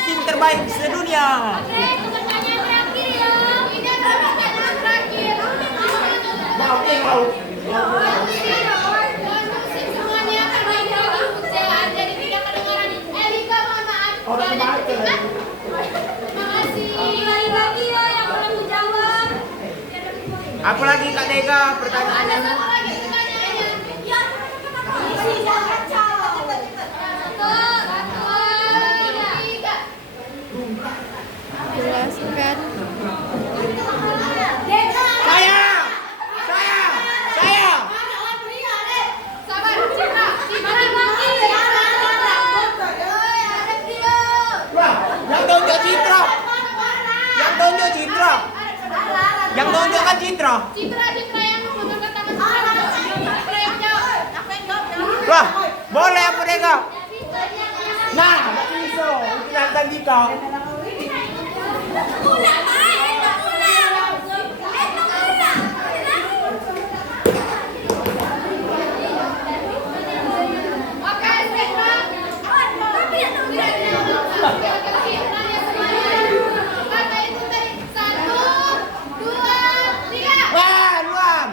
tim terbaik sedunia. Oke, pertanyaan terakhir ya. Ini adalah pertanyaan terakhir. Mau. Kondusif semuanya karena ini adalah ujian. Jadi tidak kedengaran. Elika, mohon maaf. Terima kasih. Lagi ya yang belum menjawab. Apa lagi Kak Dega pertanyaannya? Ada satu lagi pertanyaannya. Jelaskan. Saya. Sabar, Citra. Wah, yang tunjuk Citra. Yang tunjuk kan Citra. Citra yang menggunakan tangan Citra yang jawab. Wah, boleh apa Dega? Nah, bisa. Itu yang tadi kau. Oke, Citra. Kata itu tadi 1, 2, 3. Wah, duluan.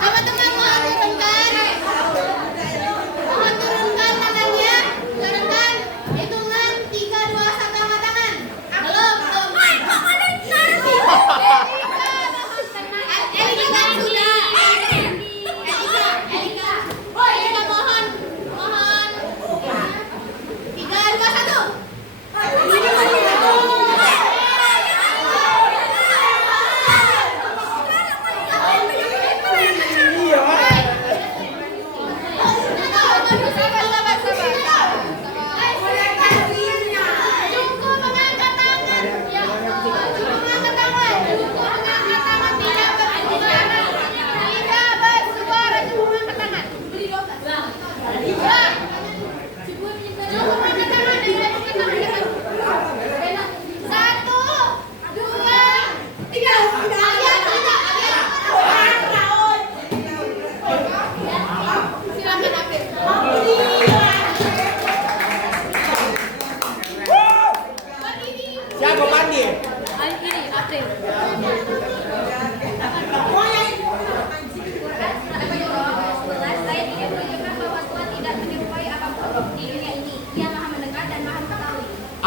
Teman-teman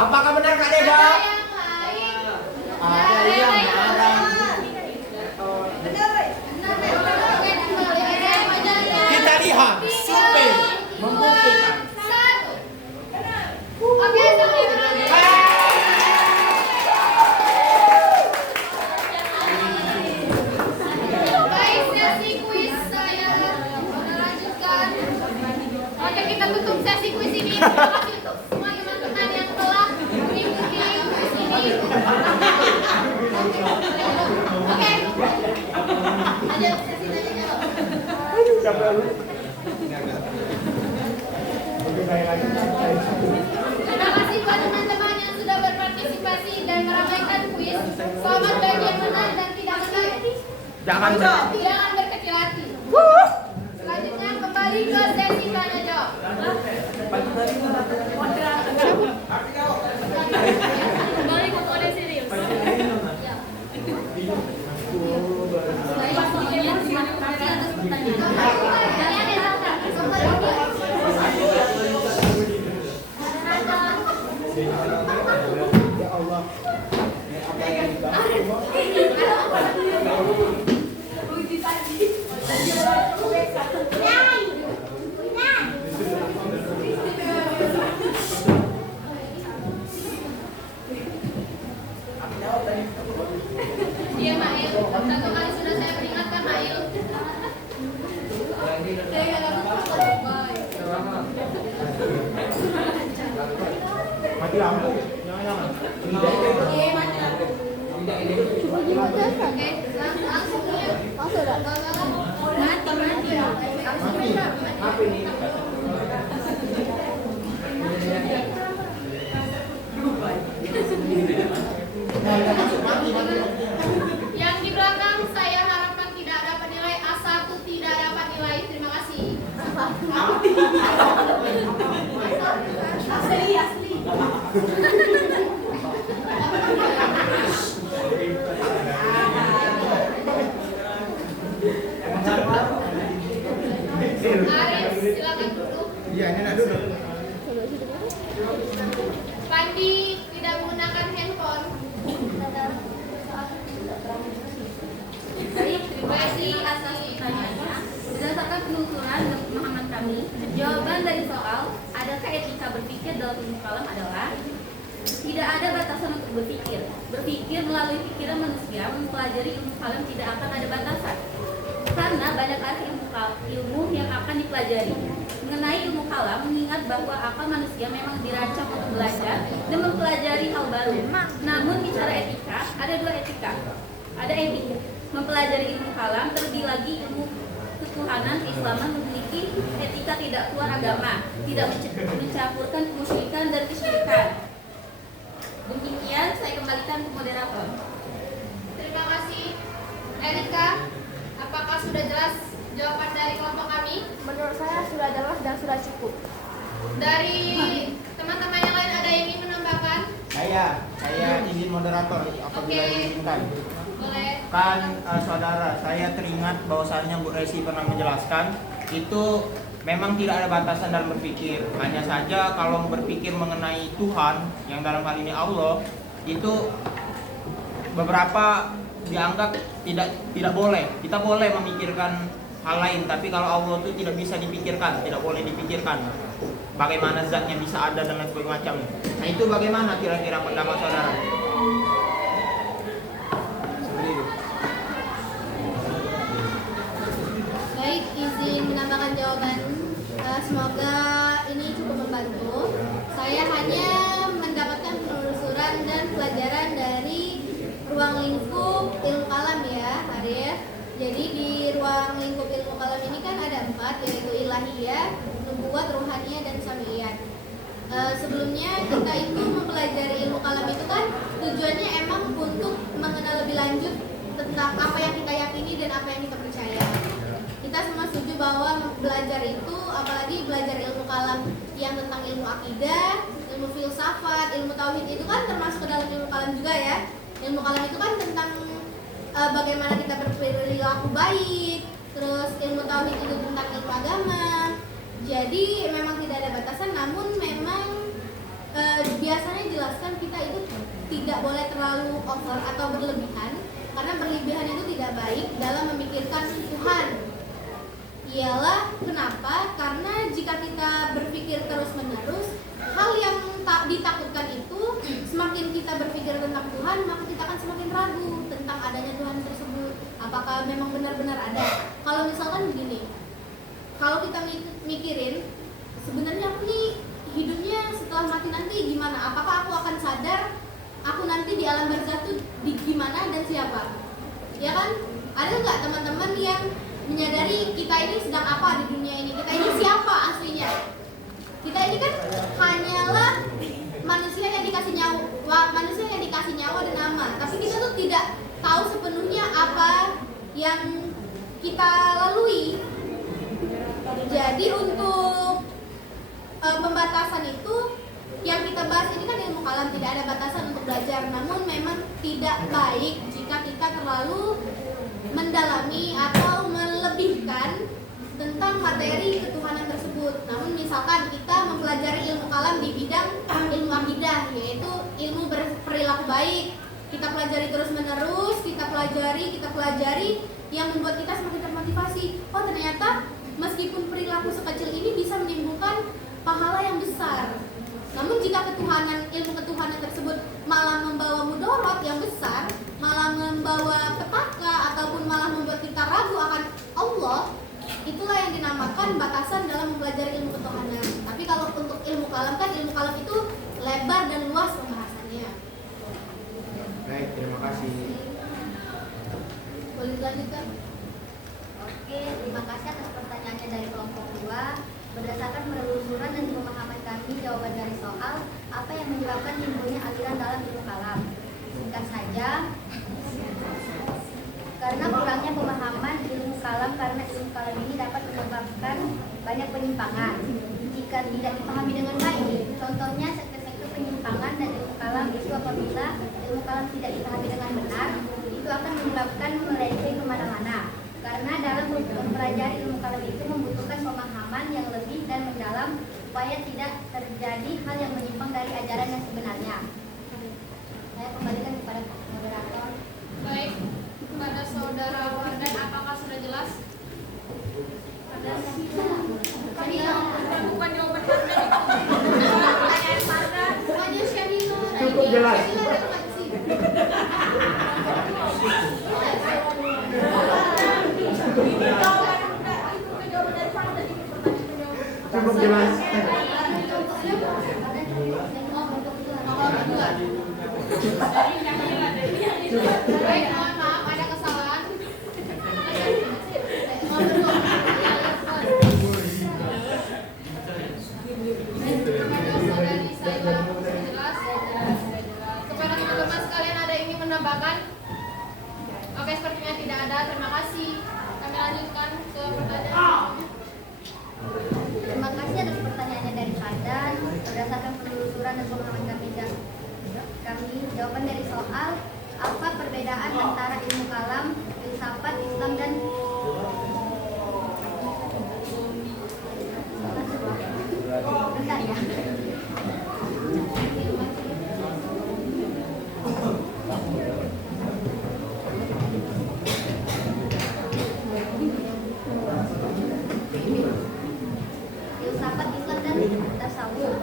Apakah benar Kak Deba? Ada yang lain? Ada yang marah. Kita lihat survei membuktikan. Oke, sampai berani. Baik, sesi kuis saya lanjutkan. Oke, kita tutup sesi kuis ini. Terima kasih untuk semua teman-teman yang telah mengikuti kuis ini. Oke, lanjut sesi tanya jawab. Terima kasih buat teman-teman yang sudah berpartisipasi dan meramaikan kuis. Selamat bagi yang menang dan tidak menang. Jangan Jangan berkecil hati. Selanjutnya kembali ke sesi tanya jawab. Kembali ke kode serius. Baik, semuanya terima kasih atas pertanyaan. Iya, Mail. Satu kali sudah saya peringatkan, Mail. mati lampu. Jangan. Oke, langsung ya. Mati. Apa ini? Yang di belakang saya harapkan tidak dapat nilai A1, tidak dapat nilai. Terima kasih. Asli. Aris, silakan duduk. Iya, ini nak duduk. Pandi tidak menggunakan handphone. Baik, terima kasih atas pertanyaannya. Berdasarkan penelusuran dan pemahaman kami, jawaban dari soal adakah etika berpikir dalam ilmu kalam adalah tidak ada batasan untuk berpikir. Berpikir melalui pikiran manusia, mempelajari ilmu kalam tidak akan ada batasan. Karena banyak arti ilmu yang akan dipelajari. Mengenai ilmu kalam, mengingat bahwa akal manusia memang dirancang untuk belajar dan mempelajari hal baru. Namun bicara etika, ada dua etika. Ada etika mempelajari ilmu kalam, terlebih lagi ilmu ketuhanan keislaman memiliki etika tidak keluar agama, tidak mencampurkan kemusyrikan dan kesyirikan. Demikian saya kembalikan ke moderator. Terima kasih. Erika, apakah sudah jelas jawaban dari kelompok kami? Menurut saya sudah jelas dan sudah cukup. Dari teman-teman yang lain ada yang ingin menambahkan? Saya izin moderator apabila Oke. diizinkan. Boleh. Kan saudara, saya teringat bahwasannya Bu Resi pernah menjelaskan itu memang tidak ada batasan dalam berpikir. Hanya saja kalau berpikir mengenai Tuhan yang dalam hal ini Allah itu beberapa dianggap tidak boleh. Kita boleh memikirkan hal lain, tapi kalau Allah itu tidak bisa dipikirkan, tidak boleh dipikirkan. Bagaimana zatnya bisa ada dan lain sebagainya. Nah itu bagaimana kira-kira pendapat saudara? Baik, izin menambahkan jawaban. Semoga ini cukup membantu. Saya hanya mendapatkan penelusuran dan pelajaran dari ruang lingkup ilmu kalam ya, Arif. Jadi di ruang lingkup ilmu kalam ini kan ada 4, yaitu ilahiyah, nubuwat, ruhaniyah, dan samiyat. Sebelumnya kita itu mempelajari ilmu kalam itu kan tujuannya emang untuk mengenal lebih lanjut tentang apa yang kita yakini dan apa yang kita percaya. Kita semua setuju bahwa belajar itu, apalagi belajar ilmu kalam yang tentang ilmu akidah, ilmu filsafat, ilmu tauhid itu kan termasuk ke dalam ilmu kalam juga ya. Ilmu kalam itu kan tentang bagaimana kita berperilaku baik, terus ilmu tauhid itu tentang ilmu agama. Jadi memang tidak ada batasan, namun memang biasanya dijelaskan tidak boleh terlalu over atau berlebihan, karena berlebihan itu tidak baik dalam memikirkan Tuhan. Ialah kenapa? Karena jika kita berpikir terus-menerus hal yang tak ditakutkan itu, semakin kita berpikir tentang Tuhan, maka kita akan semakin ragu tentang adanya Tuhan tersebut. Apakah memang benar-benar ada? Kalau misalkan begini, kalau kita mikirin, sebenarnya aku nih hidupnya setelah mati nanti gimana? Apakah aku akan sadar aku nanti di alam barzakh tuh di gimana dan siapa? Ya kan? Ada nggak teman-teman yang menyadari kita ini sedang apa di dunia ini? Kita ini siapa aslinya? Kita ini kan hanyalah manusia yang dikasih nyawa dan nama. Tapi kita tuh tidak tahu sepenuhnya apa yang kita lalui. Jadi untuk pembatasan itu yang kita bahas ini kan ilmu kalam, tidak ada batasan untuk belajar. Namun memang tidak baik jika kita terlalu mendalami atau melebihkan tentang materi ketuhanan tersebut. Namun misalkan kita mempelajari ilmu kalam di bidang ilmu akidah, yaitu ilmu berperilaku baik, kita pelajari terus-menerus, kita pelajari yang membuat kita semakin termotivasi. Oh, ternyata meskipun perilaku sekecil ini bisa menimbulkan pahala yang besar. Namun jika ilmu ketuhanan tersebut malah membawa mudorot yang besar, malah membawa petaka ataupun malah membuat kita ragu akan Allah, itulah yang dinamakan batasan dalam mempelajari ilmu ketuhanan. Tapi kalau untuk ilmu kalam kan, ilmu kalam itu lebar dan luas pembahasannya. Baik, terima kasih. Boleh dilanjutkan? Oke, terima kasih atas pertanyaannya dari kelompok 2. Berdasarkan penelusuran dan pemahaman kami, jawaban dari soal apa yang menyebabkan timbulnya aliran dalam ilmu kalam. Singkat saja, karena kurangnya pemahaman ilmu kalam, karena ilmu kalam ini dapat menyebabkan banyak penyimpangan jika tidak dipahami dengan baik. Contohnya sektor-sektor penyimpangan dan ilmu kalam itu apabila ilmu kalam tidak dipahami dengan benar, itu akan menyebabkan melenceng kemana-mana. Karena dalam mempelajari ilmu kalam itu membutuhkan pemahaman yang lebih dan mendalam supaya tidak terjadi hal yang menyimpang dari ajaran yang sebenarnya. Saya kembalikan kepada moderator. Baik, kepada saudara Wardan, apakah sudah jelas? Bukan jawaban Anda. Syahino. Cukup jelas. Cukup jelas. Baik, mohon maaf ada kesalahan. Mohon berdua. Kepada saudari saya sudah jelas. Kepada teman-teman sekalian ada yang ingin menambahkan? Oke, sepertinya tidak ada. Terima kasih. Kami lanjutkan ke pertanyaan. Terima kasih atas pertanyaannya dari Hadan. Berdasarkan penelusuran dan pemahaman kami, jawaban dari soal apa perbedaan antara ilmu kalam, filsafat, Islam dan bentar ya. Filsafat, Islam dan tasawuf.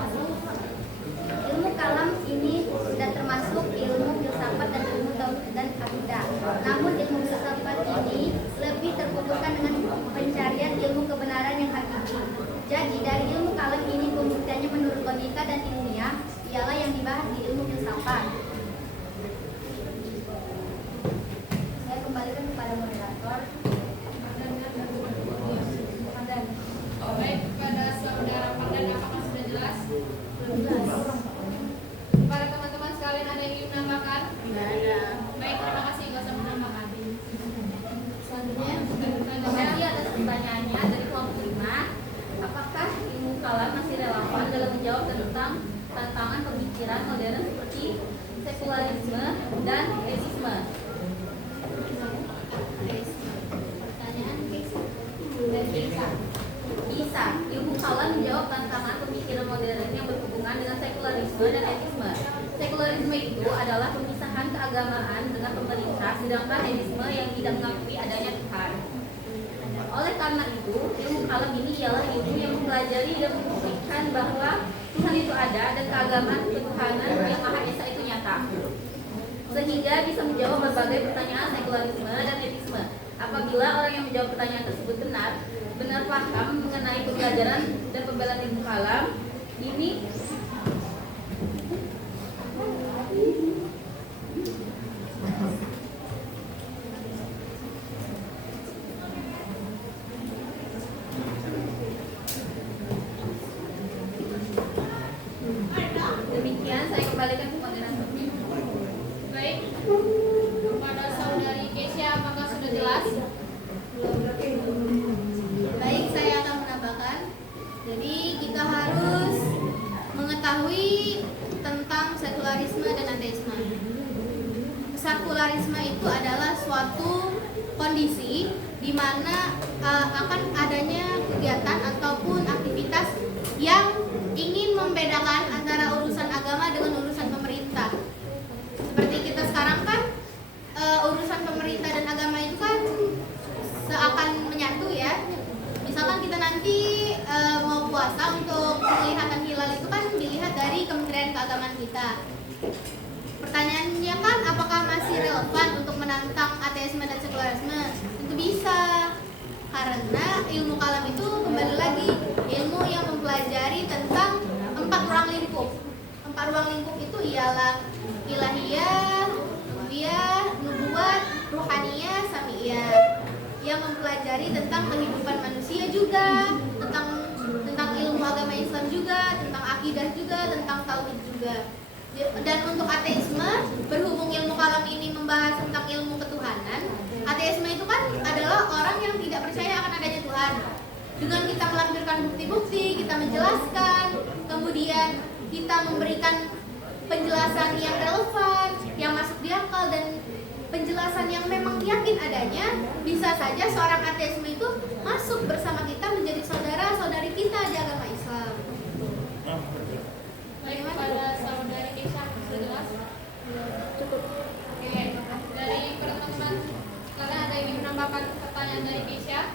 Ilmu kalam ini sudah termasuk ilmu filsafat dan ilmu tauhid dan akidah. Namun ilmu filsafat ini lebih terfokuskan dengan pencarian ilmu kebenaran yang hakiki. Jadi dari ilmu kalam ini pembuktiannya menurut logika dan ilmiah ialah yang dibahas di ilmu filsafat. Saya kembalikan kepada moderator. Baik, kepada saudara Pardan, apakah sudah jelas? Para teman-teman sekalian ada yang ingin menambahkan? Tidak ada. Baik, terima kasih. Gak usah menambahkan. Selanjutnya, Terima kasih atas pertanyaannya dari kelompok 5. Apakah ilmu kalam masih relevan dalam menjawab tentang tantangan pemikiran modern seperti sekularisme dan ateisme? pertanyaan Bisa. Ilmu kalam menjawab tantangan pemikiran modern yang berhubungan dengan sekularisme dan ateisme. Sekularisme itu adalah pemisahan keagamaan dengan pemerintah, sedangkan ateisme yang tidak mengakui adanya Tuhan. Oleh karena itu, ilmu kalam ini ialah ilmu yang mempelajari dan membuktikan bahwa Tuhan itu ada dan keagamaan ketuhanan yang Maha Esa itu nyata, sehingga bisa menjawab berbagai pertanyaan sekularisme dan ateisme. Apabila orang yang menjawab pertanyaan tersebut benar paham mengenai pembelajaran dan pembelaan ilmu kalam ini, demikian saya kembalikan ke moderator. Baik, kepada saudari Kesia apakah sudah jelas? Baik, saya akan menambahkan. Jadi kita harus mengetahui tentang sekularisme dan ateisme. Sekularisme itu adalah suatu kondisi di mana akan adanya kegiatan ataupun aktivitas yang ingin membedakan antara urusan agama dengan urusan pemerintah. Seperti kita sekarang kan urusan pemerintah dan agama itu kan seakan menyatu ya. Misalkan kita nanti mau puasa, untuk penglihatan hilal itu kan dilihat dari Kementerian Keagamaan kita. Pertanyaannya kan, apakah masih relevan untuk menantang ateisme dan sekularisme? Tentu bisa, karena ilmu kalam itu kembali lagi ilmu yang mempelajari tentang 4 ruang lingkup. 4 ruang lingkup itu ialah ilahiyah, rububiyah, nubuwat, ruhaniyah, samiyah, yang mempelajari tentang kehidupan manusia juga, tentang ilmu agama Islam juga, tentang akidah juga, tentang tauhid juga. Dan untuk ateisme, berhubung ilmu kalam ini membahas tentang ilmu ketuhanan, ateisme itu kan adalah orang yang tidak percaya akan adanya Tuhan. Dengan kita melampirkan bukti-bukti, kita menjelaskan, kemudian kita memberikan penjelasan yang relevan, yang masuk di akal, dan penjelasan yang memang yakin adanya, bisa saja seorang ateisme itu masuk bersama kita menjadi saudara-saudari kita di agama Islam. Baik, kepada saudari Kesia sudah jelas? Cukup. Oke, dari pertemuan kalian ada yang ingin menambahkan pertanyaan dari Kesia?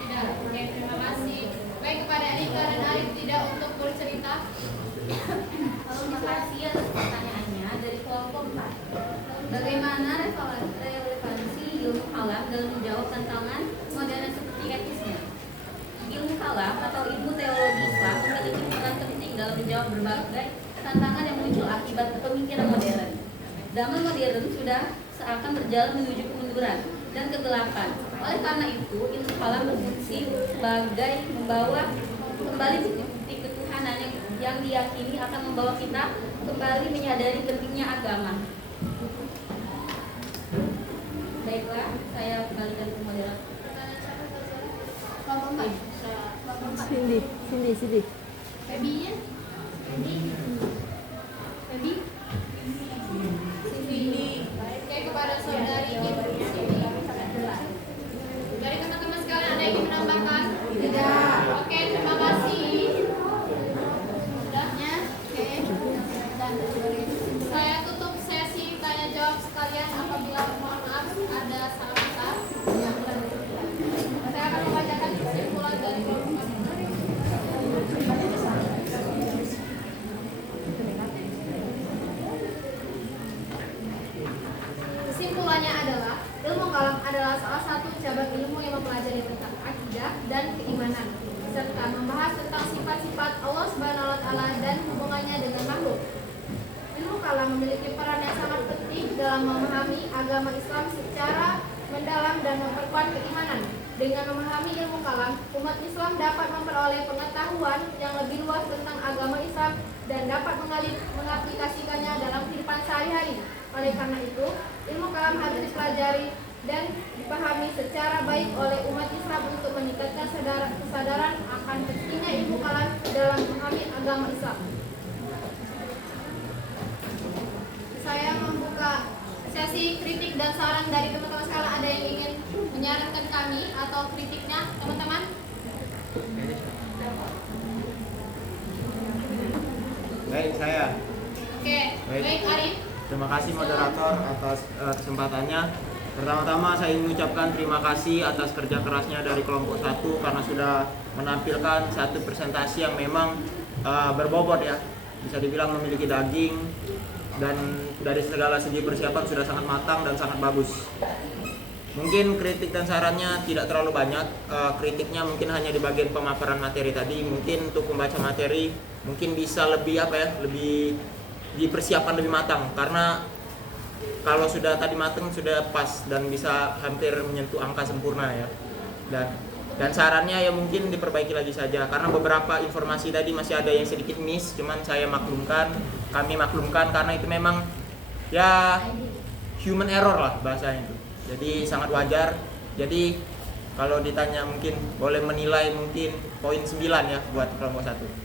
Tidak. Oke, terima kasih. Baik, kepada Erika dan Arif tidak untuk bercerita. Terima kasih atas pertanyaannya dari kelompok 4. Bagaimana relevansi ilmu kalam dalam menjawab tantangan modern seperti etisme? Ilmu kalam atau ilmu teologi Islam memiliki peran penting dalam menjawab berbagai tantangan yang muncul akibat pemikiran modern. Zaman modern sudah seakan berjalan menuju kemunduran dan kegelapan. Oleh karena itu, ilmu kalam berfungsi sebagai membawa kembali bukti ketuhanan yang diyakini akan membawa kita kembali menyadari pentingnya agama. Baiklah, saya kembalikan ke moderator. Kelompok 4. Cindy. Febi-nya? Febi? Cindy. Oke, kepada saudari Cindy. Dari teman-teman sekalian ada yang ingin menambahkan? Tidak. Oke, terima kasih. Sudahnya? Oke. Saya tutup sesi tanya jawab sekalian. Apabila mohon maaf ada salah kata. Saya akan membacakan kesimpulan dari kelompok. Kesimpulannya adalah, ilmu kalam adalah salah satu cabang ilmu yang mempelajari tentang akidah dan keimanan, serta membahas tentang sifat-sifat Allah Subhanahu wa Ta'ala dan hubungannya dengan makhluk. Ilmu kalam memiliki peran yang sangat penting dalam memahami agama Islam secara mendalam dan memperkuat keimanan. Dengan memahami ilmu kalam, umat Islam dapat memperoleh pengetahuan yang lebih luas tentang agama Islam dan dapat mengaplikasikannya dalam kehidupan sehari-hari. Oleh karena itu, ilmu kalam harus dipelajari dan dipahami secara baik oleh umat Islam untuk meningkatkan kesadaran akan pentingnya ilmu kalam dalam memahami agama Islam. Saya membuka sesi kritik dan saran dari teman-teman sekalian. Ada yang ingin menyarankan kami atau kritiknya, teman-teman? Baik, saya. Oke. Baik, Arif. Terima kasih moderator atas kesempatannya. Pertama-tama saya ingin mengucapkan terima kasih atas kerja kerasnya dari kelompok 1 karena sudah menampilkan satu presentasi yang memang berbobot ya. Bisa dibilang memiliki daging dan dari segala segi persiapan sudah sangat matang dan sangat bagus. Mungkin kritik dan sarannya tidak terlalu banyak. Kritiknya mungkin hanya di bagian pemaparan materi tadi. Mungkin untuk membaca materi mungkin bisa lebih lebih dipersiapkan lebih matang karena kalau sudah tadi matang sudah pas dan bisa hampir menyentuh angka sempurna ya. Dan sarannya ya mungkin diperbaiki lagi saja karena beberapa informasi tadi masih ada yang sedikit miss, cuman kami maklumkan karena itu memang ya human error lah bahasanya itu. Jadi sangat wajar. Jadi kalau ditanya mungkin boleh menilai mungkin poin 9 ya buat kelompok 1.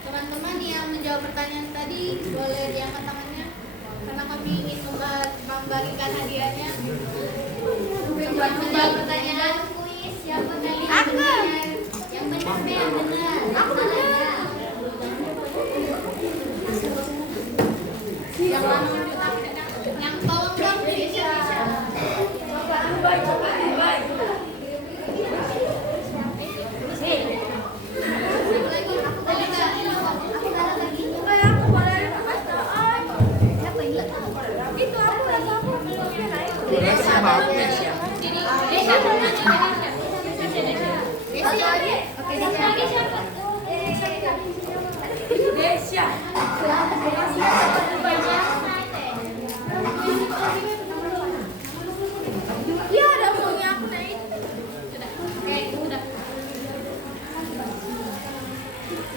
Teman-teman yang menjawab pertanyaan tadi boleh diangkat tangannya karena kami ingin membagikan hadiahnya. Yang menjawab pertanyaan kuis siapa tadi? Aku. Yang benar yang benar. Aku benar. Yang mana yang tolong dong bisa. Iya, ada punya aku naik.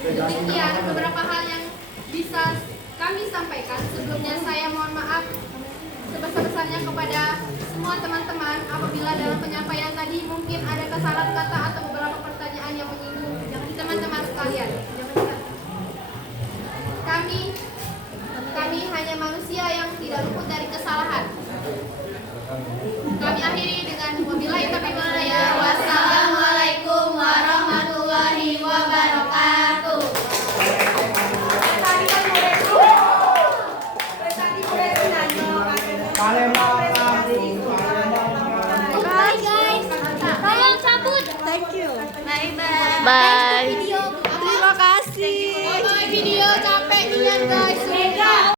Demikian beberapa hal yang bisa kami sampaikan. Sebelumnya saya mohon maaf sebesar-besarnya kepada semua teman-teman apabila dalam penyampaian tadi mungkin ada kesalahan kata atau beberapa pertanyaan yang menyinggung teman-teman sekalian. Kami hanya manusia yang tidak luput dari kesalahan. Kami akhiri dengan wabillahi taufiq wal hidayah. Wassalamualaikum warahmatullahi wabarakatuh. Bye guys. Tolong cabut. Thank you. Bye bye. Bye. Terima kasih. Video capek guys.